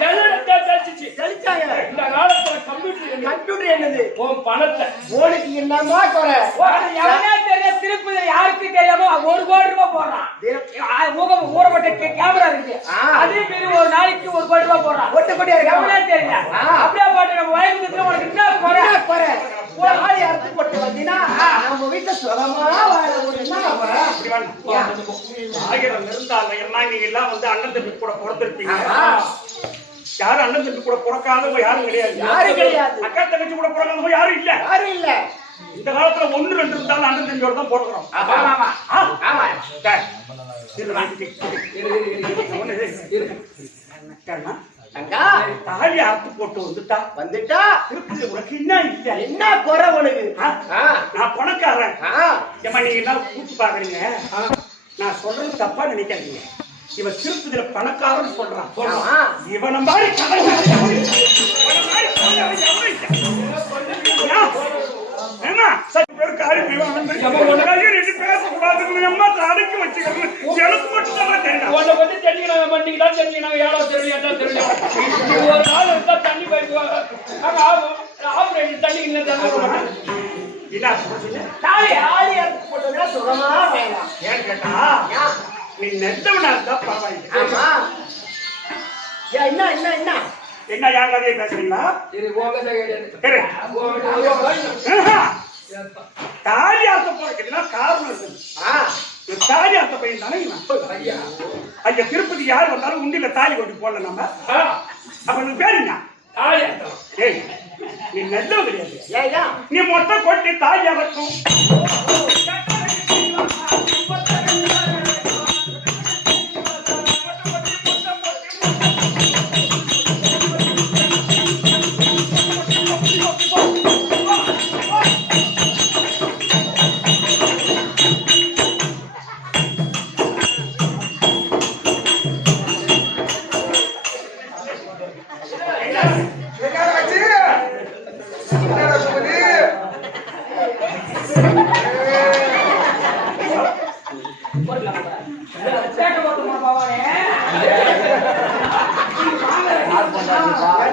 ஜல்லடத்தை தெளிச்சிச்சு. தெளிச்சாங்க. இந்த காலத்துல கம்ப்யூட்டர் கம்ப்யூட்டர் என்னது உன் பணத்தை உனக்கு என்னமா குறை திருப்பதி யாருக்கு தெரியாம 1 கோடி ரூபாய் போடுறான் ஊறப்பட்ட கேமரா இருக்கு அதே மாரி ஒரு நாளைக்கு 1 கோடி ரூபாய் போடுறான் ஒட்டுக்கொடியா எவ்வளவு இருக்கு தெரியல அப்படியே போட்டு நம்ம வயசுக்கு உனக்கு என்ன குறை என்ன குறை ஒரு ஆளி அறுத்து போட்டு வந்தீங்கன்னா நம்ம வீட்டுல சுகமா வாழ ஒரு என்ன குறை அப்படி வேண்டாம். ஆயிரம் இருந்தாங்க எம்மா நீங்க எல்லாம் வந்து அண்ணன் தம்பி கூட பிறந்திருப்பீங்க யாரும் அண்ணன் தம்பி கூட பிறக்காதவங்க யாரும் கிடையாது யாரும் கிடையாது. அக்கா தங்கச்சி கூட பிறக்காதவங்க யாரும் இல்ல யாரும் இல்ல இந்த காலத்துல 1 2 இருந்தாலும் அண்ணன் தம்பியோட தான் பிறக்கிறோம் ஆமா ஆமா சரி. இது வாங்கிட்டு. ஒண்ணு இது. அக்கா, அக்கா தாலி அறுத்து போட்டு வந்துட்டா வந்துட்டா திருப்பதி உனக்கு என்ன இல்ல என்ன குறை உனக்கு நான் பணக்காரன் ஆ ஏமா நீங்க என்ன கூத்து பாக்குறீங்க நான் சொல்றது தப்பா நினைக்காதீங்க இவன் திருப்பதியில பணக்காரன் சொல்றான் ஆமா. இவன மாதிரி கதைக்காரன் எவனும் இல்லை. இவனை மாதிரி கதைக்காரன் எவனும் இல்லை. ஏன்னா சரி பேருக்கு அறிவு இவன் வந்து கையை நீட்டி பேசக்கூடாதுன்னு அம்மா அடக்கி வச்சுக்கணும் எனக்கு மட்டும் தான் தெரியும் உன்னை பத்தி தெரிஞ்சுக்கணும் பண்ணிக்கலாம் தெரிஞ்சுக்கணும் ஏழோ தெரியும் என்ன தெரியும் ஒரு நாள் இருந்தா தண்ணி போயிட்டு அங்க ஆபரேஷன் தண்ணி இல்லை தண்ணி விட மாட்டாங்க என்ன சொல்லுங்க தாலி ஆளி அறுத்து போட்டோம்னா சுகமா வாழலாம் ஏன்னு கேட்டா நீ நெத்தவனா இருந்தா பரவாயில்லை ஆமா ஏன் என்ன என்ன என்ன என்ன யார் கதையை பேசுறீங்களா இது போகதே கிடையாது சரி. போகதே தாலி ஆத்த போறதுன்னா காரணம் இருக்குது இந்த தாலி ஆத்த பையன் தானே இவன் ஐயா ஐயா திருப்பதி யார் வந்தாலும் உண்டில தாலி கொண்டு போடல நம்ம அப்ப நீ பேரு என்ன தாலி அர்த்தம் ஏய் நீ நல்லது கிடையாது ஏன் நீ மொட்டை கொட்டி தாலி அறக்கும்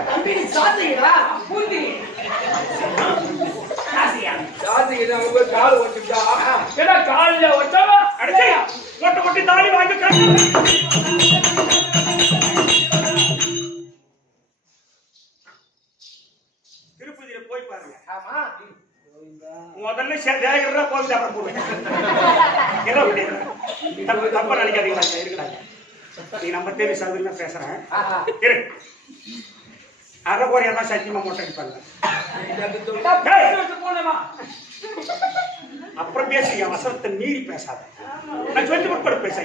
தம்பி சாத்திங்களா பூந்தி ஜாதிக்கு அங்க போய் கால் வச்சுட்டா ஏன்னா கால்ல வச்சா அடிச்சு கொட்டு கொட்டி தாலி வாங்கி திருப்பதியில போய் பாருங்க. ஆமா முதல்ல சேகரா போய் அப்புறம் போடுவேன். தப்ப நினைக்காதீங்களா இருக்கிறாங்க. நீ நம்ம தேவி சாதுன்னு பேசுறேன். இரு அரைக்குறையா தான் சத்தியமா மொட்டை அடிப்பாங்க. போனமா அப்புறம் பேசுங்க, வசனத்தை மீறி பேசாத. நான் சொல்லி முற்பட பேச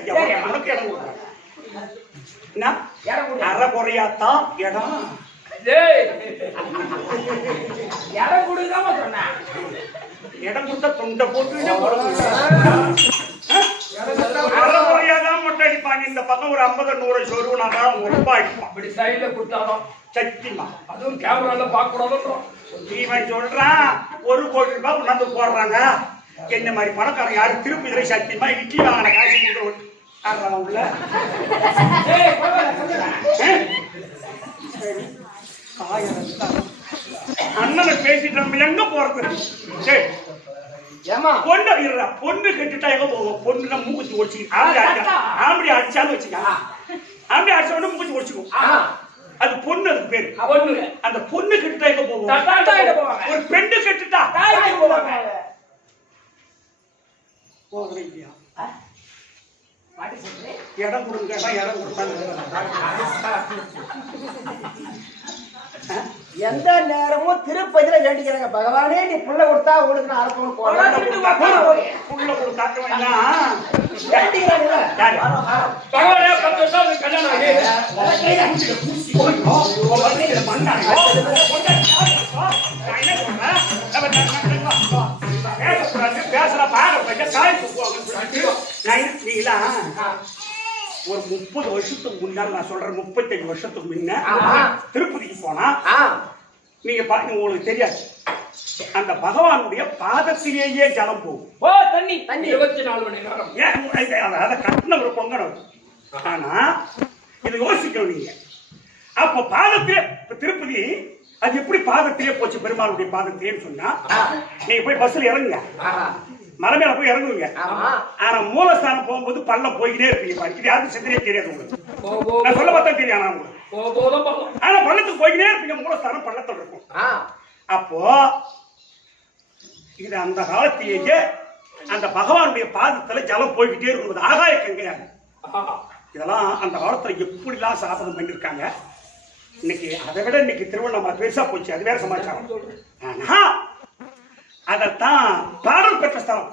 உனக்கு இடம் கொடுக்குறேன். அரைக்குறையாத்தான் இடம். இடம் கொடுக்காம சொன்னேன். இடம் கொடுத்தா தொண்டை போட்டு அரைக்குறையாதான் மொட்டை அடிப்பாங்க. இந்த பக்கம் ஒரு 50-100 சொருவுனாதான் ரொம்ப அடிப்பான். அப்படி சைடுல கொடுத்தாலும் சத்தியமா அதுவும் கேமரால பார்க்க கூடாதுன்றோம். இவன் சொல்றான் 1 கோடி ரூபாய் உணர்ந்து போடுறாங்க. என்ன மாதிரி பணக்காரன் யாரும் திருப்பதியில சத்தியமா இட்லி வாங்கின காசு உள்ள அண்ணனை பேசிட்டு நம்ம எங்க போறது? பொண்ணு கட்டுட்டா எங்க போவோம்? பொண்ணு மூக்குத்தி ஒடிச்சு ஆம்படி அடிச்சாலும் வச்சுக்க. ஆம்படி அடிச்ச உடனே மூக்குத்தி ஒடிச்சுக்கும். அது பொண்ணு, அதுக்கு பேரு பொண்ணு. அந்த பொண்ணு கட்டுட்டா எங்க போவோம்? ஒரு பெண்ணு கட்டுட்டா போகிறேன் இல்லையா? இடம் கொடுங்க, இடம் கொடுத்தாங்க. எந்த நேரமும் திருப்பதியில வேண்டிக்கிறாங்க, பகவானே நீ புள்ள கொடுத்தா உங்களுக்கு நான் அரப்பணும் புள்ள கொடுத்தாக்க வேண்டாம் வேண்டிக்கிறாங்க. பகவானே 10 வருஷம் கல்யாணம் ஆகி பேசுற ஒரு 30 வருஷத்துக்கு முன்னால நான் சொல்றேன், 35 வருஷத்துக்கு முன்ன திருப்பதிக்கு போனா நீங்க உங்களுக்கு தெரியாது, அந்த பகவானுடைய பாதத்திலேயே ஜலம் போகும். தண்ணி 24 மணி நேரம். அதை கட்டின ஒரு பொங்கல். ஆனா இதை யோசிக்கணும் நீங்க. அப்ப பாதத்திலே திருப்பதி அது எப்படி பாதத்திலே போச்சு? பெருமாளுடைய பாதத்திலேன்னு சொன்னா நீங்க போய் பஸ்ல இறங்குங்க, மலை மேல போய் இறங்குவீங்க. ஆனா மூலஸ்தானம் போகும்போது பள்ளம் போய்கிட்டே இருப்பீங்க. இது யாருக்கும் சிந்தனையே தெரியாது உங்களுக்கு. நான் சொல்ல பார்த்தா தெரியும். ஆனா உங்களுக்கு ஆனா பள்ளத்துக்கு போய்கிட்டே இருப்பீங்க. மூலஸ்தானம் பள்ளத்தில் இருக்கும். அப்போ இது அந்த காலத்திலேயே அந்த பகவானுடைய பாதத்துல ஜலம் போய்கிட்டே இருக்கும். ஆகாய கங்கையாக இதெல்லாம் அந்த காலத்துல எப்படிலாம் சாதனம் பண்ணிருக்காங்க. இன்னைக்கு அதை விட இன்னைக்கு திருவண்ணாமலை பெருசா போச்சு, அது வேற சமாச்சாரம். ஆனா அதத்தான் பாடல் பெற்ற ஸ்தலம்.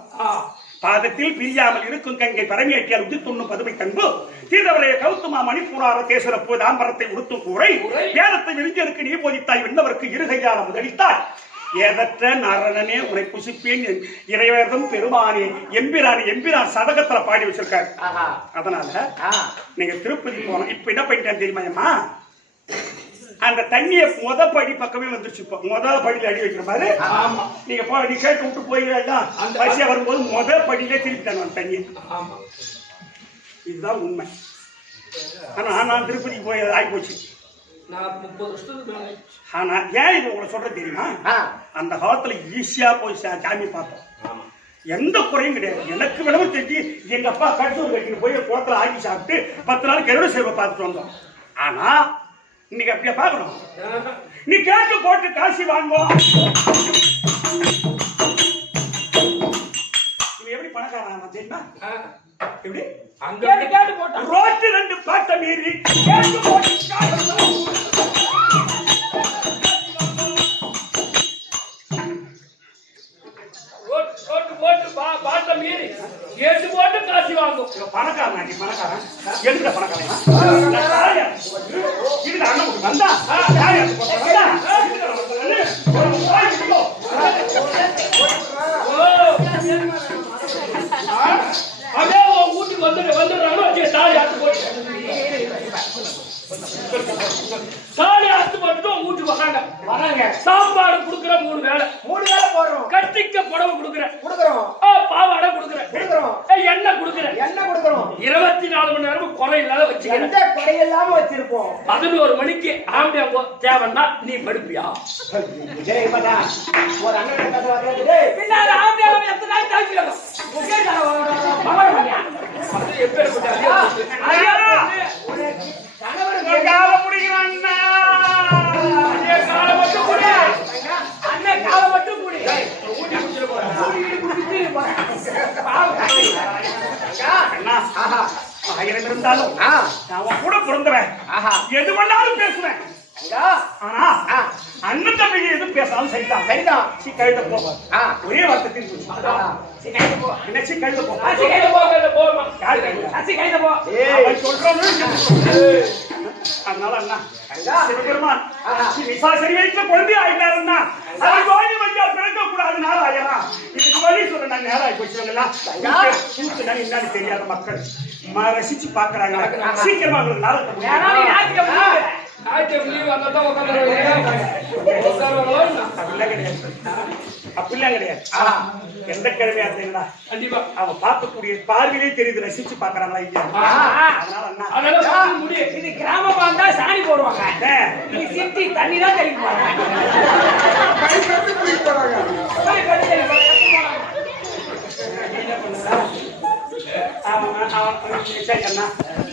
பாதத்தில் பிரியாமல் இருக்கும் கங்கை பரமேட்டியால் உதித்துண்ணும் பதுமை கண்பு தீரவரைய கவுத்துமா மணிப்பூரார தேசரப்பு தாம்பரத்தை உடுத்தும் கூரை வேதத்தை விரிஞ்சருக்கு நீ போதித்தாய் விண்ணவருக்கு இருகையால முதலித்தாய் ஏதற்ற நாரணனே உனை புசிப்பேன் இறைவேதம் பெருமானே எம்பிரானே. எம்பிரான் சதகத்துல பாடி வச்சிருக்காரு. அதனால நீங்க திருப்பதி போனோம். இப்ப என்ன பண்ணிட்டேன் தெரியுமா? அந்த தண்ணிய படி பக்கமே வந்துருச்சு. முதல் படியில அடி வைக்கிற மாதிரி நீங்க நீ கேட்டு விட்டு போயிடலாம். பரிசையா வரும்போது முதல் படியிலே திருப்பிட்டாங்க தண்ணி. இதுதான் உண்மை. ஆனா நான் திருப்பதிக்கு போய் ஆகி போச்சு. ஆனா ஏன் இது உங்களை சொல்ற தெரியுமா? அந்த காலத்துல ஈஸியா போய் சாமி பார்த்தோம், எந்த குறையும் கிடையாது. எனக்கு விளவு தெரிஞ்சு எங்க அப்பா கட்டூர் கட்டிட்டு போய் குளத்துல ஆக்கி சாப்பிட்டு 10 நாள் கருட சேவை பார்த்துட்டு வந்தோம். ஆனா இன்னைக்கு அப்படியே பாக்கணும். நீ கேட்டு போட்டு காசி வாங்குவோம். எப்படி பணக்காரன் தெரியுமா? எப்படி கேட்டு போட்டா ரோட்டு 2 பாட்டை மீறி கேட்டு போட்டு பாட்ட மீறி கேட்டு போட்டு காசி வாங்கும். பணக்காரன் பணக்காரன் எதுக்கு பணக்காரன்? இதுக்கு அண்ணன் வந்தா அதே ஊட்டி வந்துடுறாங்க. தாலி ஆத்து போட்டு தாலி ஆத்து போட்டு வீட்டுக்கு வராங்க. சாப்பாடு கொடுக்குற 3 வேளை போடுறோம். கட்டிக்க புடவை கொடுக்குறேன், கொடுக்குறோம். பாவாடை கொடுக்குறேன், எண்ணெய் கொடுக்குறேன், என்ன கொடுக்கணும்? 24 மணி நேரமும் குறை இல்லாத வச்சுக்கிறேன். எந்த குறையில்லாம வச்சிருப்போம். 11 மணிக்கு ஆம்பியா தேவைன்னா நீ படுப்பியா? டேய் படா, ஒரு அண்ணன் கதை வரது. டேய் பின்னால ஆம்பியா எத்தனை நாள் தாக்கிடணும். முகே தர மகரமையா. அது எப்பேற்பட்ட ஐயா ஒரு கணவர் கால முடிகிறான் அண்ணா. ஐயா கால மட்டும் கூட அண்ணன் கால மட்டும் கூடி. ஊட்டி குடிச்சிட்டு போறேன். கூடி குடிச்சிட்டு போறேன். அண்ணா, ஆஹா 1000 இருந்தாலும் நான் உன் கூட பிறந்தவன். ஆஹா எது வேணாலும் பேசுவேன். அங்கா ஆனா அண்ணன் தம்பிக்கு எது பேசாலும் சரிதான். சரிதான். சி கழுத போ. ஆ ஒரே வார்த்தை திருப்பி. சரி கைது போ. என்ன சி கழுத போ. ஆச்சி கையில போமா. யார் கழுத? அசி கைது போ. அவன் சொல்றான்னு அதனால அண்ணா அங்கா சிவபெருமான் விசாசரி வயிற்றுல குழந்தை ஆயிட்டாருன்னா அவர் கோயில் வழியா பிறக்க கூடாதுனால ஆயிரம். இதுக்கு வழி சொல்ல நான் நேரம் ஆகி போச்சு. என்னன்னு தெரியாத மக்கள் ரசிச்சு பாக்குறாங்க. சீக்கிரமா அவங்களுக்கு நாளை ஏன்னா நீ நாட்டில வந்து ஆயிட்டு லீவ் அங்கதான் உட்காந்துருவாங்க. அப்படிலாம் கிடையாது. அப்படிலாம் கிடையாது. எந்த கிழமையா இருந்தீங்களா கண்டிப்பா அவன் பார்க்கக்கூடிய பார்வையிலே தெரியுது. ரசிச்சு பாக்குறாங்களா இல்லையா? அதனால அண்ணா அதனால முடியும். இது கிராமமா இருந்தா சாணி போடுவாங்க. ஏ, நீ சிட்டி தண்ணி தான் தெளிப்பாங்க. போய் கட்டி தெளிப்பாங்க. சரி அண்ணா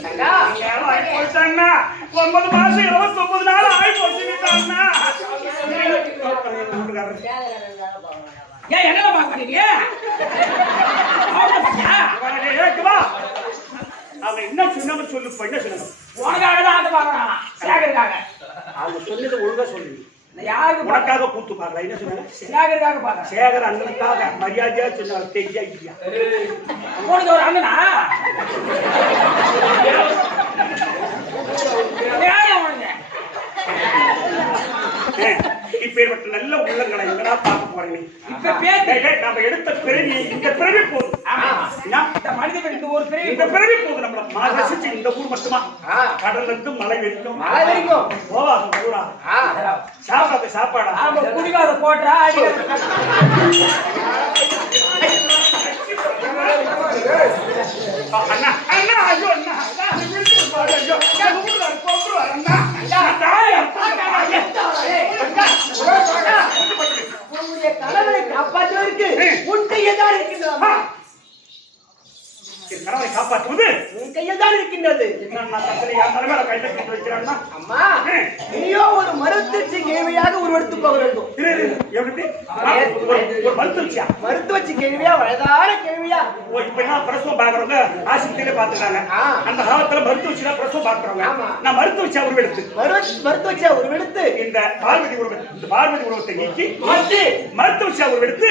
அங்கா நேரம் ஆகி போயிட்டாங்கண்ணா. 9 மாசம் 29 நாள் ஆகி போச்சுட்டாங்கண்ணா. ஏன் என்னல பாக்குறீங்க? அவங்க என்ன சொன்னாங்க சொல்லு. என்ன சொன்னாங்க? உனக்காக தான் ஆட்டு பாக்குறாங்க. சேகருக்காக. அவங்க சொன்னது ஒழுங்கா சொல்லு. யாருக்கு உனக்காக கூத்து பாக்கல. என்ன சொன்னாங்க? சேகருக்காக பாக்குறேன். சேகர் அண்ணனுக்காக மரியாதையா சொன்னாங்க. தெரியா இல்லையா? உனக்கு ஒரு அண்ணனா? ஏன் உனக்கு? இப்பேற்பட்ட நல்ல உள்ளங்களை எங்கடா பார்க்க போறீங்க? இப்ப பேத்து நம்ம எடுத்த பிறவி இந்த பிறவி போதும். ஆமா. என்ன? இந்த மனிதன் இந்த ஒரு பிரிவு இந்த பிறவி போதும். நம்மள ரசிச்சு இந்த ஊர் மட்டுமா கடல்ல இருந்து மலை வரைக்கும் மழை வரைக்கும் போவாங்க ஊரா சாப்பாடு சாப்பாடா ஆமா குடிகாத போட்டா அடி அண்ணா அண்ணா ஐயோ அண்ணா ஐயோ அண்ணா உன்னுடைய கணவனை காப்பாற்றுவதற்கு உன் கையில் தான் இருக்கின்றது. கணவனை காப்பாற்றுவது உன் கையில் தான் இருக்கின்றது. அம்மா நீயோ ஒரு மருத்துவச்சி கேள்வியாக உருவெடுத்து போக வேண்டும். மருத்துவச்சி கேள்வியா வயதான கேள்வியா பிரசவம் பாக்குறவங்க ஆசிரியர்களே பாத்துக்கிறாங்க. அந்த காலத்துல மருத்துவச்சியா பிரசவம் பாக்குறவங்க நான் மருத்துவச்சியா உருவெடுத்து மருத்துவச்சியா உருவெடுத்து இந்த பார்வதி உருவத்தை நீக்கி மருத்துவச்சியா உருவெடுத்து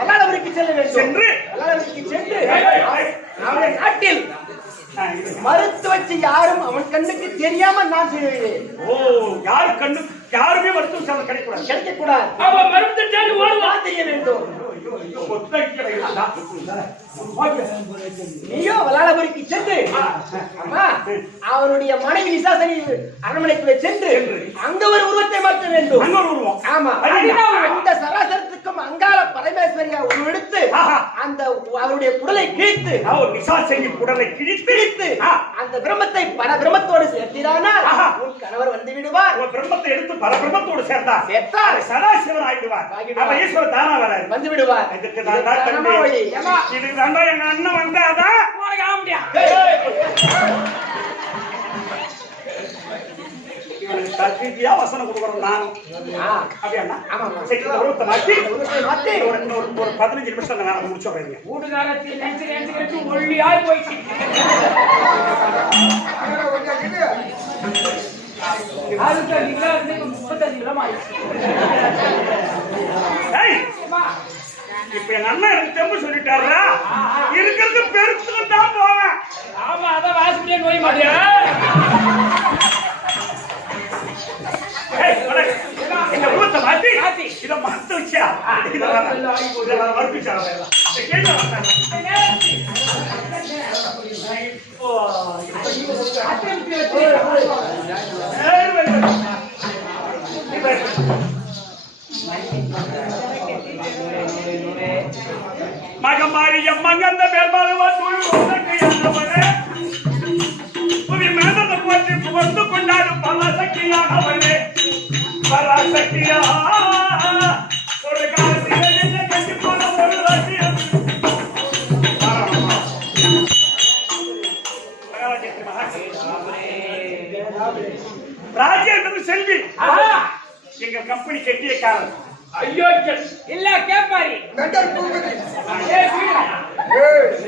வல்லாளபுரிக்கு செல்ல வேண்டும். சென்று வல்லாளபுரிக்கு சென்று அவருடைய நாட்டில் மருத்துவச்சி யாரும் அவன் கண்ணுக்கு தெரியாம நான் செய்வேன். ஓ யாரு கண்ணு யாருமே மருத்துவ கிடைக்கூடாது கிடைக்கக்கூடாது. அவன் மருத்துவச்சாரி நான் செய்ய வேண்டும். நீயோ வல்லாளபுரிக்கு சென்று அம்மா அவனுடைய மனைவி நிசாசனி அரண்மனைக்குள்ளே சென்று அங்க ஒரு உருவத்தை மாற்ற வேண்டும். ஆமா அந்த சராசரத்துக்கும் அங்காள பரமேஸ்வரியா உருவெடுத்து அந்த அவருடைய குடலை கிழித்து நிசாசனி குடலை கிழித்து அந்த பிரம்மத்தை பரபிரம்மத்தோடு சேர்த்தினானால் உன் கணவர் வந்து விடுவார். பிரம்மத்தை எடுத்து பரபிரம்மத்தோடு சேர்த்தார் சதாசிவன் ஆகிடுவார். அப்ப ஈஸ்வரன் தானா வராது வந்து விடுவார். இதுக்கு தாண்டா எங்க அண்ணன் வந்தாதான் உனக்கு ஆக முடியாது. இவனுக்கு தர்க்கீதியா வசனம் கொடுக்குறோம் நானும் அப்படியா? ஆமா சரி உருவத்தை மாற்றி மாத்தி ஒரு 15 நிமிஷம் நான் முடிச்சுடுறேன். வீட்டுக்காரத்தை நினைச்சு ஒல்லியாய் போயிடுச்சு. அதுக்கு நீங்க 35 கிலோ ஆயிடுச்சு. இப்ப எங்க அண்ணன் எனக்கு தெம்பு சொல்லிட்டாரா இருக்கிறது பெருத்துக்கு தான் போவேன். ஆமா அதான் வாசிப்பிலே நோய் மாட்டியா இந்த உருவத்தை மாத்தி இதை மறந்து வச்சியா மறுப்பிச்சா மகமாரிய மங்கந்த மேல்பாடு எங்க கம்பெனி கெட்டியக்காரன். ஐயோ இல்ல கேப்பாரி மெண்டல் பூபதி.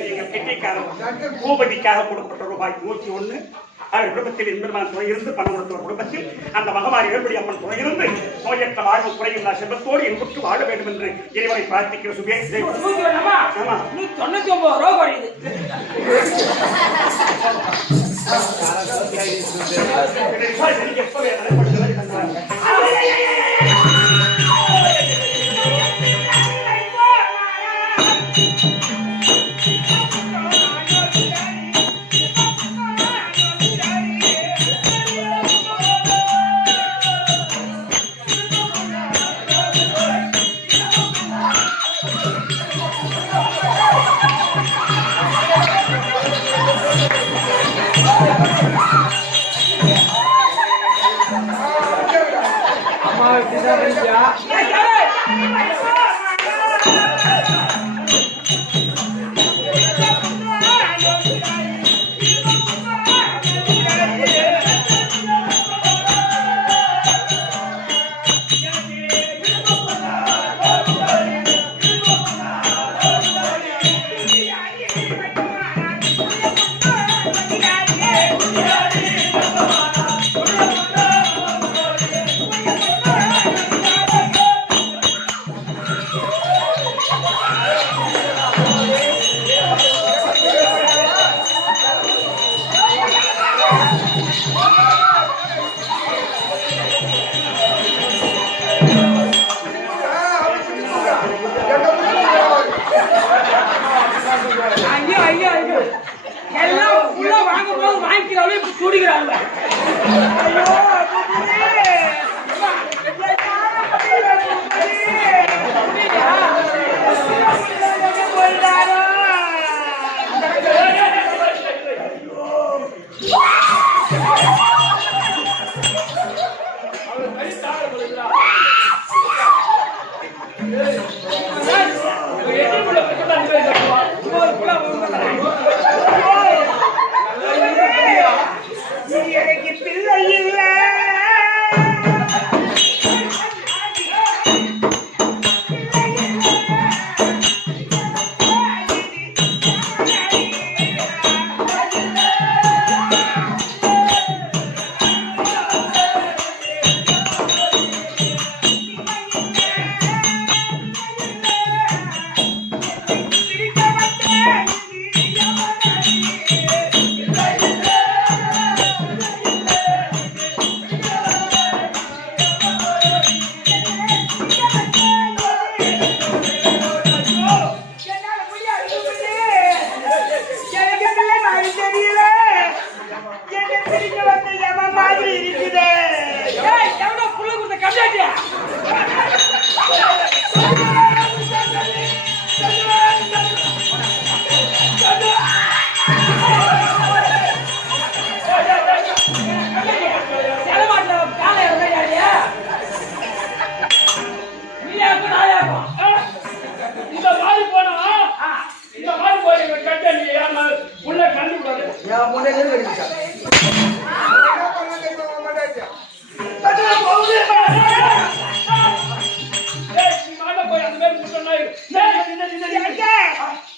எங்க கெட்டியக்காரன் பூபதிக்காக கொடுக்கப்பட்ட ரூபாய் 101. அவர் குடும்பத்தில் இன்பமான துணை இருந்து பணம் கொடுத்த ஒரு குடும்பத்தில் அந்த மகமாரி வேறுபடி அம்மன் துணை இருந்து நோயற்ற வாழ்வு குறையில்லா செல்வத்தோடு இன்புற்று வாழ வேண்டும் என்று இறைவனை பிரார்த்திக்கிற சுபேஷ். ஆமா, நீ 99 ரூபா குறையுது. எப்பவே நடைபெறுகிறது. எல்லாம் ஃபுல்லா வாங்கும் போது வாங்கிக்கிறாள் இப்ப குடிக்கிறாள். எனக்கு பிள்ளை இல்ல.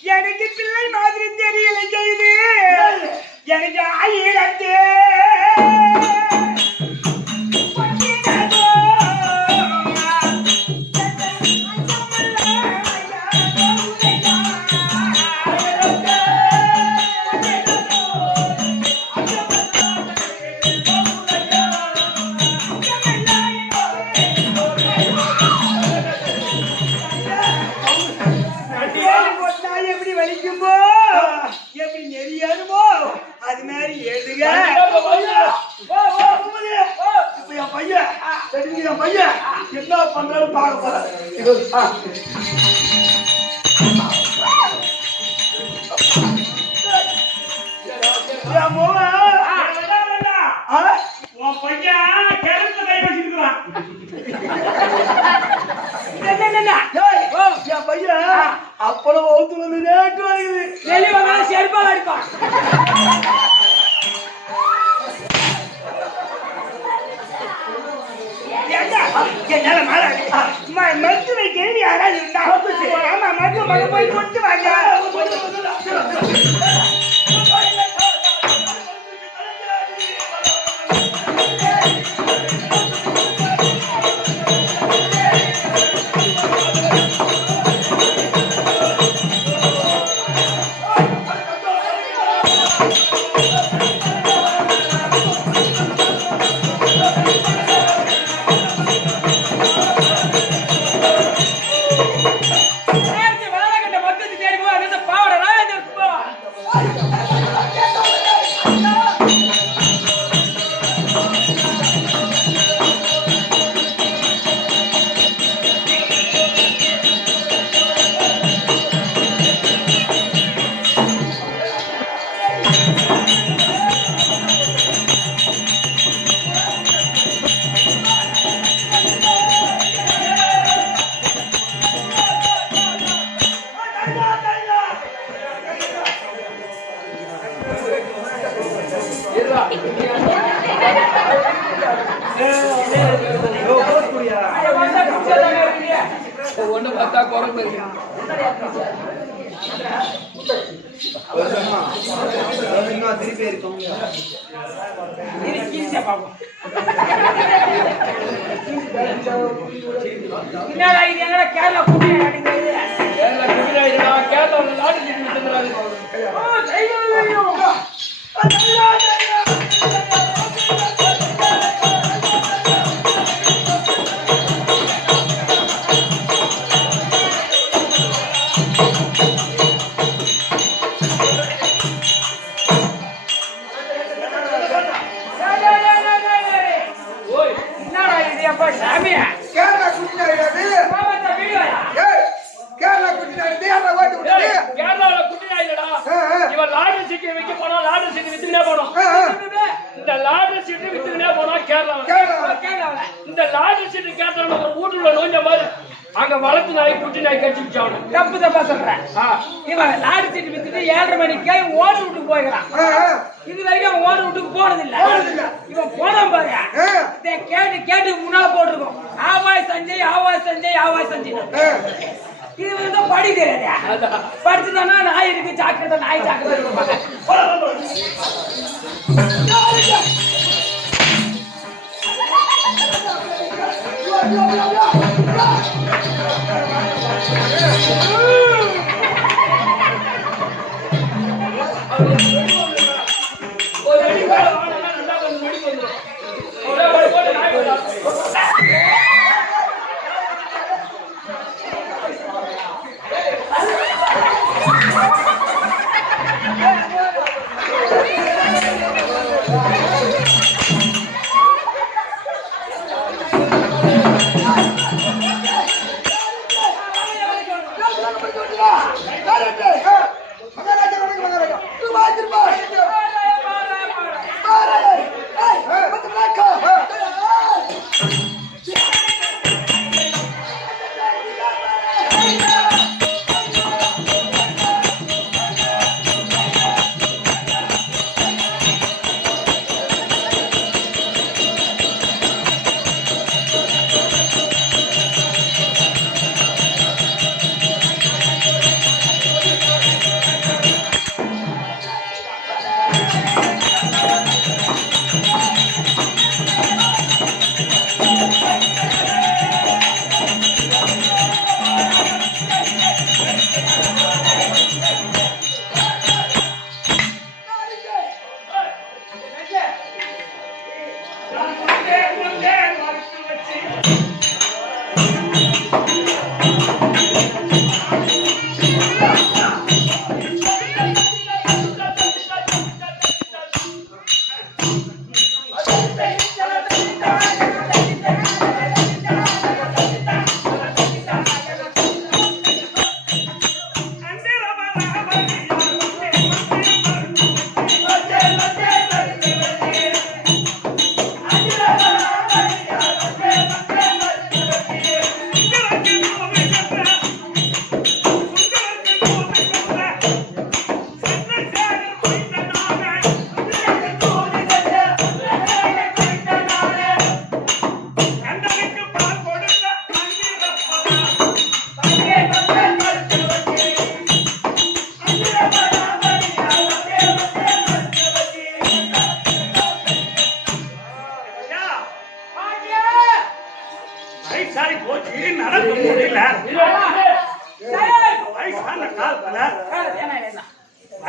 எனக்கு பிள்ளை மாதிரி தெரியல செய்து எனக்கு ஆயிரத்து எப்படி வலிக்குமோ எப்படி நெறியாருமோ அது மாதிரி எழுதுக. என் பையன் என் பையன் என்ன பண்றாரு பார்க்க போறேன். உன் பையன் கிணத்துல கை வச்சிருக்கிறான். என் பையன் அப்பளம் ஊத்து வந்து நேற்று வருகிறது. வெளியே செருப்பால் அடிப்பான். என்ன ஒண்ணு பார்த்தா குரங்கு இருக்கு. கேரளா குடிநாடு கேரளாவில் லாடு வித்துக்கிறாரு. கேரளாவுல குட்டியா இல்லடா. இவன் லாடு சீட்டு வைக்க போனா லாடு சீட்டு வித்துனே போனோம். இந்த லாடு சீட்டு வித்துனே போனா கேரளாவுல. இந்த லாடு சீட்டு கேட்டான ஒரு வீட்டுல நோஞ்ச மாதிரி அங்க வளர்த்து நாய் குட்டி நாய் கட்டிச்சானு. தப்பு தப்பா சொல்றேன். இவன் லாடு சீட்டு வித்துட்டு 7:30 மணிக்கு ஓடு விட்டுக்கு போயிடறான். இது வரைக்கும் அவன் ஓடு விட்டுக்கு போனதில்லை. இவன் போனான் பாரு. கேட்டு கேட்டு முன்னால போட்டிருக்கோம். ஆவாய் சஞ்சய் ஆவாய் சஞ்சய் ஆவாய் சஞ்சய். இது வந்து படிக்கிறது. படிச்சுதானா நாய் இருக்கு சாக்கிரதை நாய் சாக்கிரதை இருப்பாங்க. ஒரு அடி மேல வாங்கினா நல்லா கொஞ்சம் நடிப்பு வந்துடும். ஒரு போட்டு நாய் வந்தா மகாராஜா மகாராஜா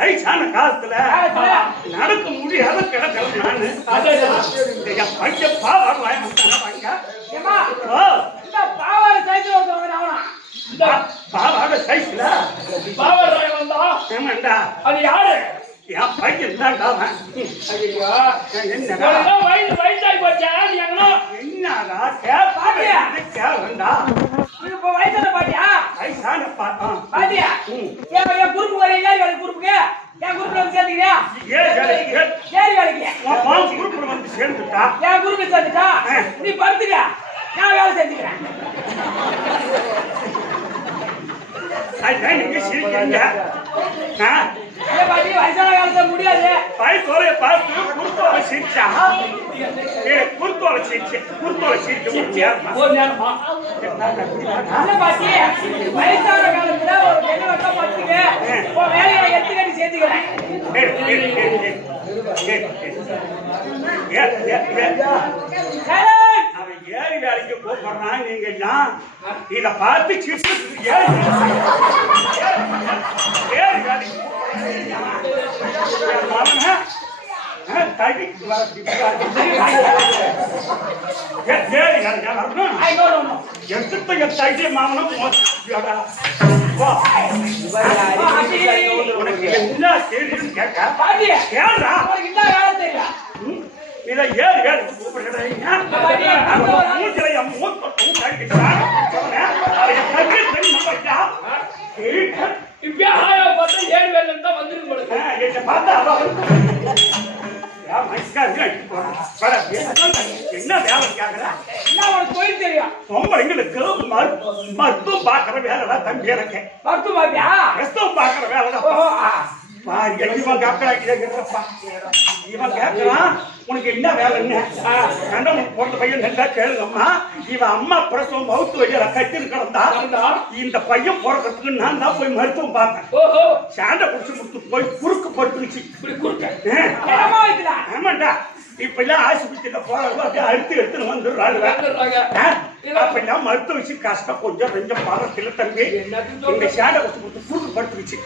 வயசான காலத்துல நடக்க முடியாத கிடக்கிறேன் நானு. என் பையன் பாவாடை வாங்க பாவாடை சைஸ்ல பாவாடை வந்தா ஏமாண்டா அது யாரு? என் பையன் தான்டா அவன். என்னடா வயசாகி போச்சா? என்னடா கேவண்டா இப்ப வயசான பாட்டியா? வயசான பாட்டியா? என் குறுப்பு வர ஏறி வேலை குறுப்புக்கு என் குறுப்புல வந்து சேர்த்துக்கிறியா? ஏறி வேலைக்கு குரூப்ல வந்து சேர்ந்துட்டா என் குறுப்புல சேர்த்துட்டா நீ படுத்துக்க, நான் வேலை செஞ்சுக்கிறேன். நீங்க சிரிக்கிறீங்க. பாட்டி வயசான காலத்துல முடியாது. பைக்கோலைய பார்த்து குறுத்தோலை சிரிச்சா குறுத்தோலை சிரிச்சு ஒரு நேரமா இல்ல பாட்டி, வயசான காலத்துல ஒரு பெண்ணை வட்டா படுத்துக்க, உன் வேலையை எடுத்துக்கட்டி சேர்த்துக்கிறேன். அவன் ஏறி வேலைக்கு போறான். நீங்க எல்லாம் இத பார்த்து சிரிச்சு ஏறி வேலைக்கு மாமனும் உனக்கு என்ன தெரியும் கேட்க ஏறா இதை ஏறு ஏறு இப்ப ஆயா பார்த்தா 7 வேலை தான் வந்துருக்கு. பார்த்தா என்ன வேலை கேக்குற? உனக்கு தொழில் தெரியும். பொம்பளைங்களுக்கு மருத்துவம் பாக்குற வேலைதான் தம்பி எனக்கு. மருத்துவம் பாப்பியா? ரத்தம் பாக்குற வேலைதான். இவன் கேட்கறப்பா இவன் கேட்கறான் உனக்கு என்ன வேலைன்னு கண்டம் போட்ட பையன் நல்லா கேளுங்கம்மா. இவன் அம்மா பிரசவம் மவுத்து வழியில கட்டின்னு கிடந்தா இந்த பையன் பிறக்கிறதுக்கு நான் தான் போய் மருத்துவம் பார்த்தேன். சாண்டை குடிச்சு முடிச்சு போய் குறுக்கு படுத்துருச்சு. ஆமாண்டா இப்ப எல்லாம் ஆஸ்பத்திரியில போறவங்க அப்படியே எடுத்துன்னு வந்துடுறாங்க. அப்பெல்லாம் மருத்துவ வச்சு கஷ்டம் கொஞ்சம் பணத்தில் தம்பி இந்த சேடை கொடுத்து குறுக்கு படுத்துருச்சு.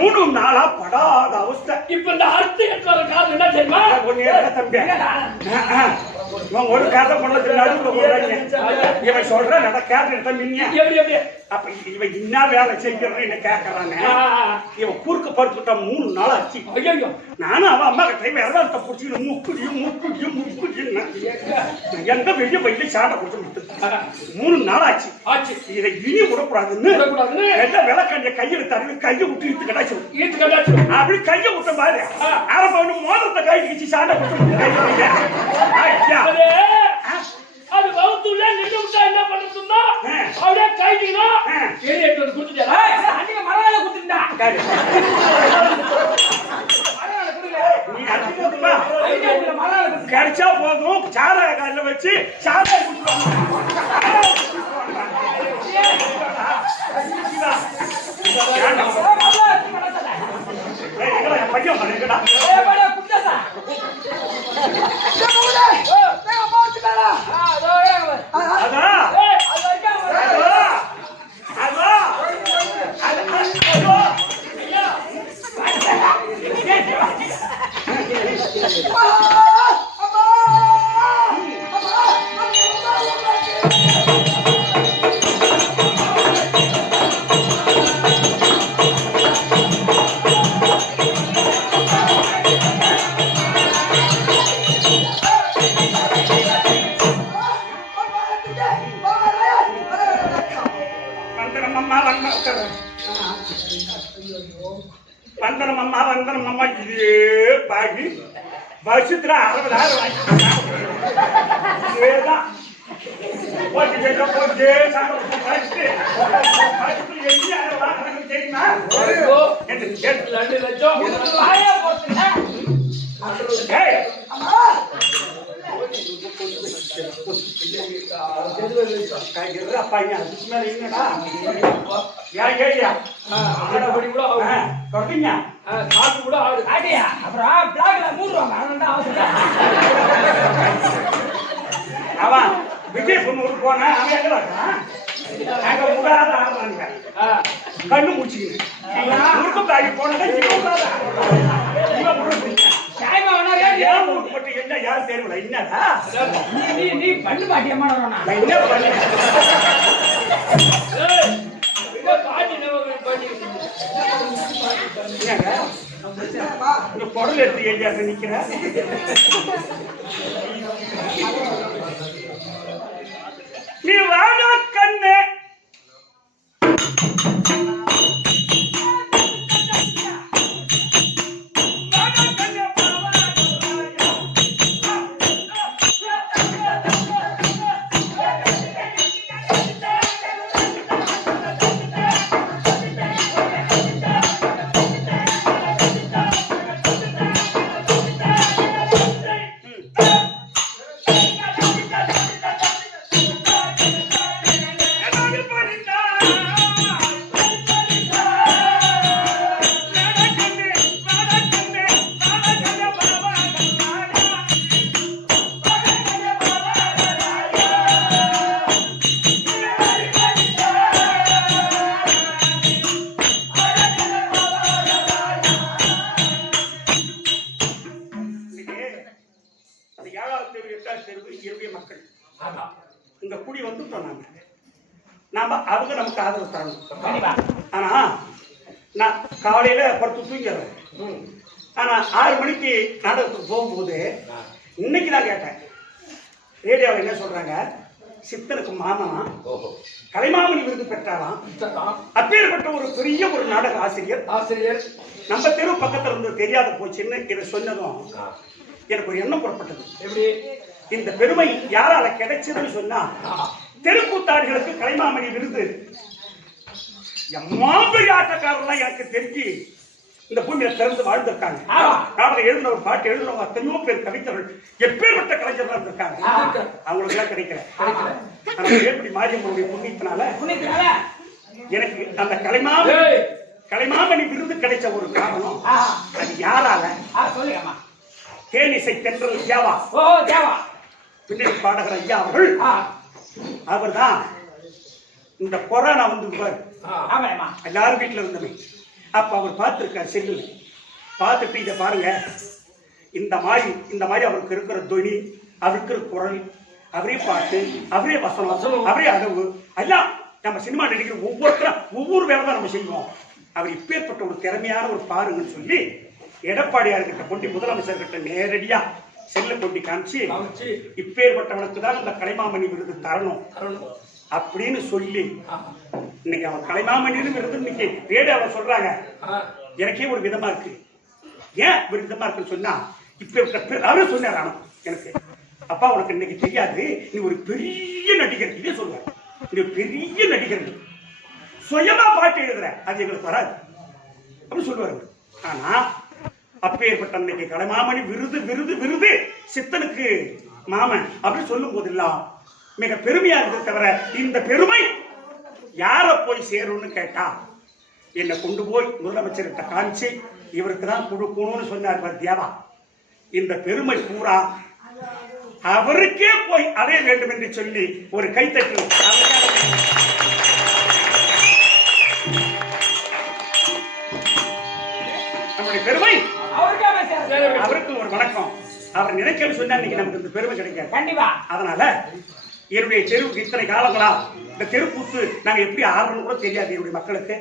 3 நாளா படாத அவஸ்தை. இப்ப இந்த அடுத்து காரணம் என்ன தெரியுமா? தம்பி இவன் ஒரு கதை பண்ணது நடுவில் இவன் சொல்ற நட கேட்க தம்பி. அப்ப இவன் என்ன வேலை செய்யறன்னு கேட்கறானே. இவன் குறுக்கு படுத்துட்டா 3 நாள் ஆச்சு. நானும் அவன் அம்மா கிட்ட விரதத்தை பிடிச்சி முக்குடியும் எந்த வெளியே வெளியே சாட்டை கொடுத்து 3 நாள் ஆச்சு. இதை இனி விடக்கூடாதுன்னு எந்த விளக்கண்டிய கையில தடவி கையை விட்டு இழுத்து கட்டாச்சு. அப்படி கையை விட்ட பாரு அவன் மோதிரத்தை கை வச்சு சாட்டை கொடுத்து அது வகுத்துல நின்று விட்டா என்ன பண்ணுறதுன்னா அப்படியே கைட்டினா ஏறிட்டு வந்து கொடுத்துட்டா அன்னைக்கு மரவேலை கொடுத்துட்டா கிடைச்சா போதும். சாராய கால வச்சு சாராய பையன் பண்ணிக்கடா வந்தனம்மா வந்தனம்மா இதே பாகி வருஷத்துல 60,000 வாங்கிதான் போட்டு தெரியுமா 2 லட்சம் பையன் அதுக்கு மேல என்னடா ஏரியா கூட தொடங்க காசு கூட ஆடு ஆடியா அப்புறம் பிளாக்ல மூடுவாங்க அவசரம். அவன் விஜய் பொண்ணு போன அவன் எங்க நாங்க விடாத ஆடுறாங்க கண்ணு முடிச்சுக்கிட்டு போனதை தெருவுல என்னடா நீ பண்ணு பாட்டி அம்மா வரணும் நான் என்ன பண்ணேன் பாட்டி நம்ம பண்ணி என்னங்க இந்த குடல் எடுத்து ஏரியாக்க நிக்கிற நீ வாடா கண்ணே இந்த குடி வந்துட்டோம் நாம அவங்க நமக்கு ஆதரவு தரணும். ஆனா நான் காலையில படுத்து தூங்கிடுறேன். ஆனா 6 மணிக்கு நாடகத்துக்கு போகும்போது இன்னைக்கு தான் கேட்டேன் ரேடியோவில் என்ன சொல்றாங்க, சித்தனுக்கு மாமனா கலைமாமணி விருது பெற்றாராம். அப்பேற்பட்ட ஒரு பெரிய ஒரு நாடக ஆசிரியர் நம்ம தெரு பக்கத்துல இருந்து தெரியாத போச்சுன்னு இதை சொன்னதும் எனக்கு ஒரு எண்ணம் புறப்பட்டது. எப்படி இந்த பெருமை யாரால கிடைச்சதுன்னு சொன்னா, தெருக்கூத்தாடிகளுக்கு கலைமாமணி விருது எம்மா பெரிய ஆட்டக்காரர்லாம் எனக்கு தெரிஞ்சு இந்த பூமியில திறந்து வாழ்ந்திருக்காங்க. நாடகம் எழுதின ஒரு பாட்டு எழுதினவங்க எத்தனையோ பேர் கவிஞர்கள் எப்பேற்பட்ட கலைஞர்களா இருந்திருக்காங்க. அவங்களுக்கு எல்லாம் கிடைக்கல. ஆனா எப்படி மாரியம்மனுடைய புண்ணியத்தினால எனக்கு அந்த கலைமாமணி விருது கிடைச்ச ஒரு காரணம் அது யாரால? தேனிசை தென்றல் தேவா பின்னணி பாடகர் ஐயா அவர்கள். அவர்தான் இந்த கொரோனா வந்து எல்லாரும் வீட்டுல இருந்தமே அப்ப அவர் பார்த்திருக்கார் செல்லுல பார்த்துட்டு இதை பாருங்க, இந்த மாதிரி அவருக்கு இருக்கிற துணி, அவருக்கு இருக்கிற குரல், அவரே பாட்டு, அவரே வசனம், அவரே அளவு எல்லாம் நம்ம சினிமா நடிக்கிற ஒவ்வொருத்தரும் ஒவ்வொரு வேலை தான் நம்ம செய்வோம். அவர் இப்பேற்பட்ட ஒரு திறமையான ஒரு பாருங்கன்னு சொல்லி எடப்பாடியார்கிட்ட கொண்டு முதலமைச்சர்கிட்ட நேரடியா செல்ல கொண்டு காமிச்சு இப்பேற்பட்டவனுக்கு தான் இந்த கலைமாமணி விருது தரணும் அப்படின்னு சொல்லி இன்னைக்கு அவன் கலைமாமணி விருது இன்னைக்கு ரேடியோவை சொல்றாங்க. எனக்கே ஒரு விதமா இருக்கு. ஏன் ஒரு விதமா இருக்குன்னு சொன்னா, இப்ப அவரே சொன்னார் எனக்கு, அப்பா உனக்கு இன்னைக்கு தெரியாது, நீ ஒரு பெரிய நடிகர். இதே சொல்லுவார், நீ ஒரு பெரிய நடிகர், சுயமா பாட்டு எழுதுற, அது எங்களுக்கு வராது அப்படின்னு சொல்லுவாரு. ஆனா அப்பேற்பட்ட இன்னைக்கு கலைமாமணி விருது விருது விருது சித்தனுக்கு மாமன் அப்படின்னு சொல்லும் போதெல்லாம் மிக பெருமையா இருந்தது. தவிர இந்த பெருமை யார போய் சேரும்னு கேட்டா, என்னை கொண்டு போய் முதலமைச்சர்கிட்ட காமிச்சு இவருக்கு தான் கொடுக்கணும்னு சொன்னார் தேவா. இந்த பெருமை பூரா அவருக்கே போய் அடைய வேண்டும் என்று சொல்லி ஒரு கைத்தட்டு. நம்முடைய பெருமை அவருக்கு ஒரு வணக்கம். அவர் நினைக்கன்னு சொன்னா இன்னைக்கு நமக்கு இந்த பெருமை கிடைக்காது. கண்டிப்பா. அதனால என்னுடைய தெருவுக்கு இத்தனை காலங்களா இந்த தெருக்கூத்து நாங்க எப்படி ஆடுறோம் கூட தெரியாது. என்னுடைய மக்களுக்கு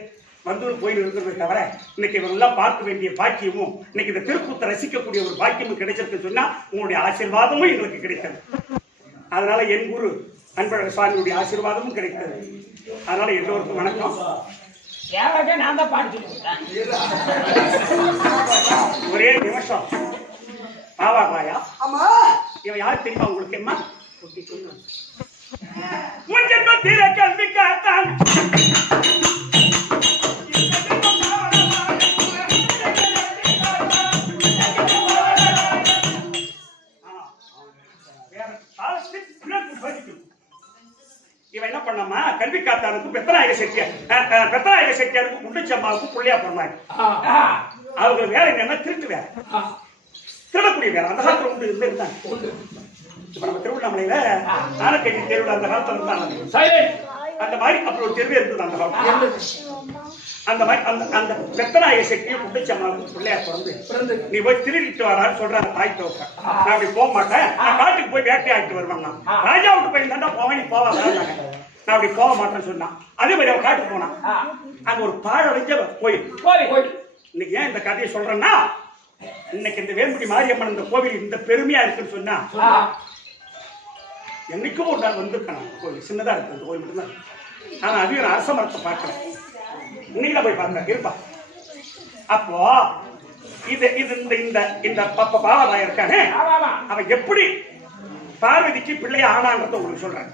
வந்து போய் இருக்கிறத தவிர இன்னைக்கு இவங்கெல்லாம் பார்க்க வேண்டிய பாக்கியமும் இன்னைக்கு இந்த தெருக்கூத்தை ரசிக்கக்கூடிய ஒரு பாக்கியமும் கிடைச்சிருக்கு சொன்னா உங்களுடைய ஆசீர்வாதமும் எங்களுக்கு கிடைத்தது. அதனால என் குரு அன்பழகர் சுவாமியுடைய ஆசீர்வாதமும் கிடைத்தது. அதனால எல்லோருக்கும் வணக்கம். நான் தான் பாட்டு ஒரே நிமிஷம். ஆவா பாயா அம்மா, இவன் யார் தெரியுமா உங்களுக்கு? அம்மா உன் ஜென்மத்தில கல்வி காத்தான் இவன் என்ன பண்ணாமா, கல்வி காத்தானுக்கும் பெத்தநாயக செட்டியாருக்கும் குண்டச்சம்மாவுக்கும் பிள்ளையா பிறந்தாங்க. அவங்க வேலை என்னன்னா திருட்டு வேலை, திருடக்கூடிய வேலை. அந்த காலத்துல உண்டு இருந்தாங்க. இப்ப நம்ம திருவண்ணாமலையில ஆனக்கட்டி தெருவில் அந்த காலத்துல இருந்தாங்க. அந்த மாதிரி அப்படி ஒரு தெருவே இருந்தது அந்த காலத்துல. அந்த மாதிரி அந்த பெத்தநாய சக்தியை குட்டிச்சம்மாவுக்கு பிள்ளையார் பிறந்து நீ போய் திருடிட்டு வரான்னு சொல்றாங்க தாய் தோக்க. நான் அப்படி போக மாட்டேன், நான் காட்டுக்கு போய் வேட்டையாடிட்டு வருவாங்க. ராஜா விட்டு போய் தாண்டா போவேன், நீ போவா வராங்க. நான் அப்படி போக மாட்டேன்னு சொன்னான். அதே மாதிரி அவன் காட்டுக்கு போனான். அங்க ஒரு பாழடைஞ்ச கோயில். இன்னைக்கு ஏன் இந்த கதையை சொல்றேன்னா, இன்னைக்கு இந்த வேம்புடி மாரியம்மன் இந்த கோவில் இந்த பெருமையா இருக்குன்னு சொன்னா, என்னைக்கும் ஒரு நாள் வந்திருக்கேன். கோவில் சின்னதா இருக்கு, அந்த கோவில் மட்டும்தான். ஆனா அதையும் அரச மரத்தை பார்க்கல. இன்னைக்கு போய் பார்த்தேன் இருப்பா. அப்போ இது இந்த பாவராய் இருக்கானே, அவன் எப்படி பார்வதிக்கு பிள்ளைய ஆனான்றத உங்களுக்கு சொல்றேன்.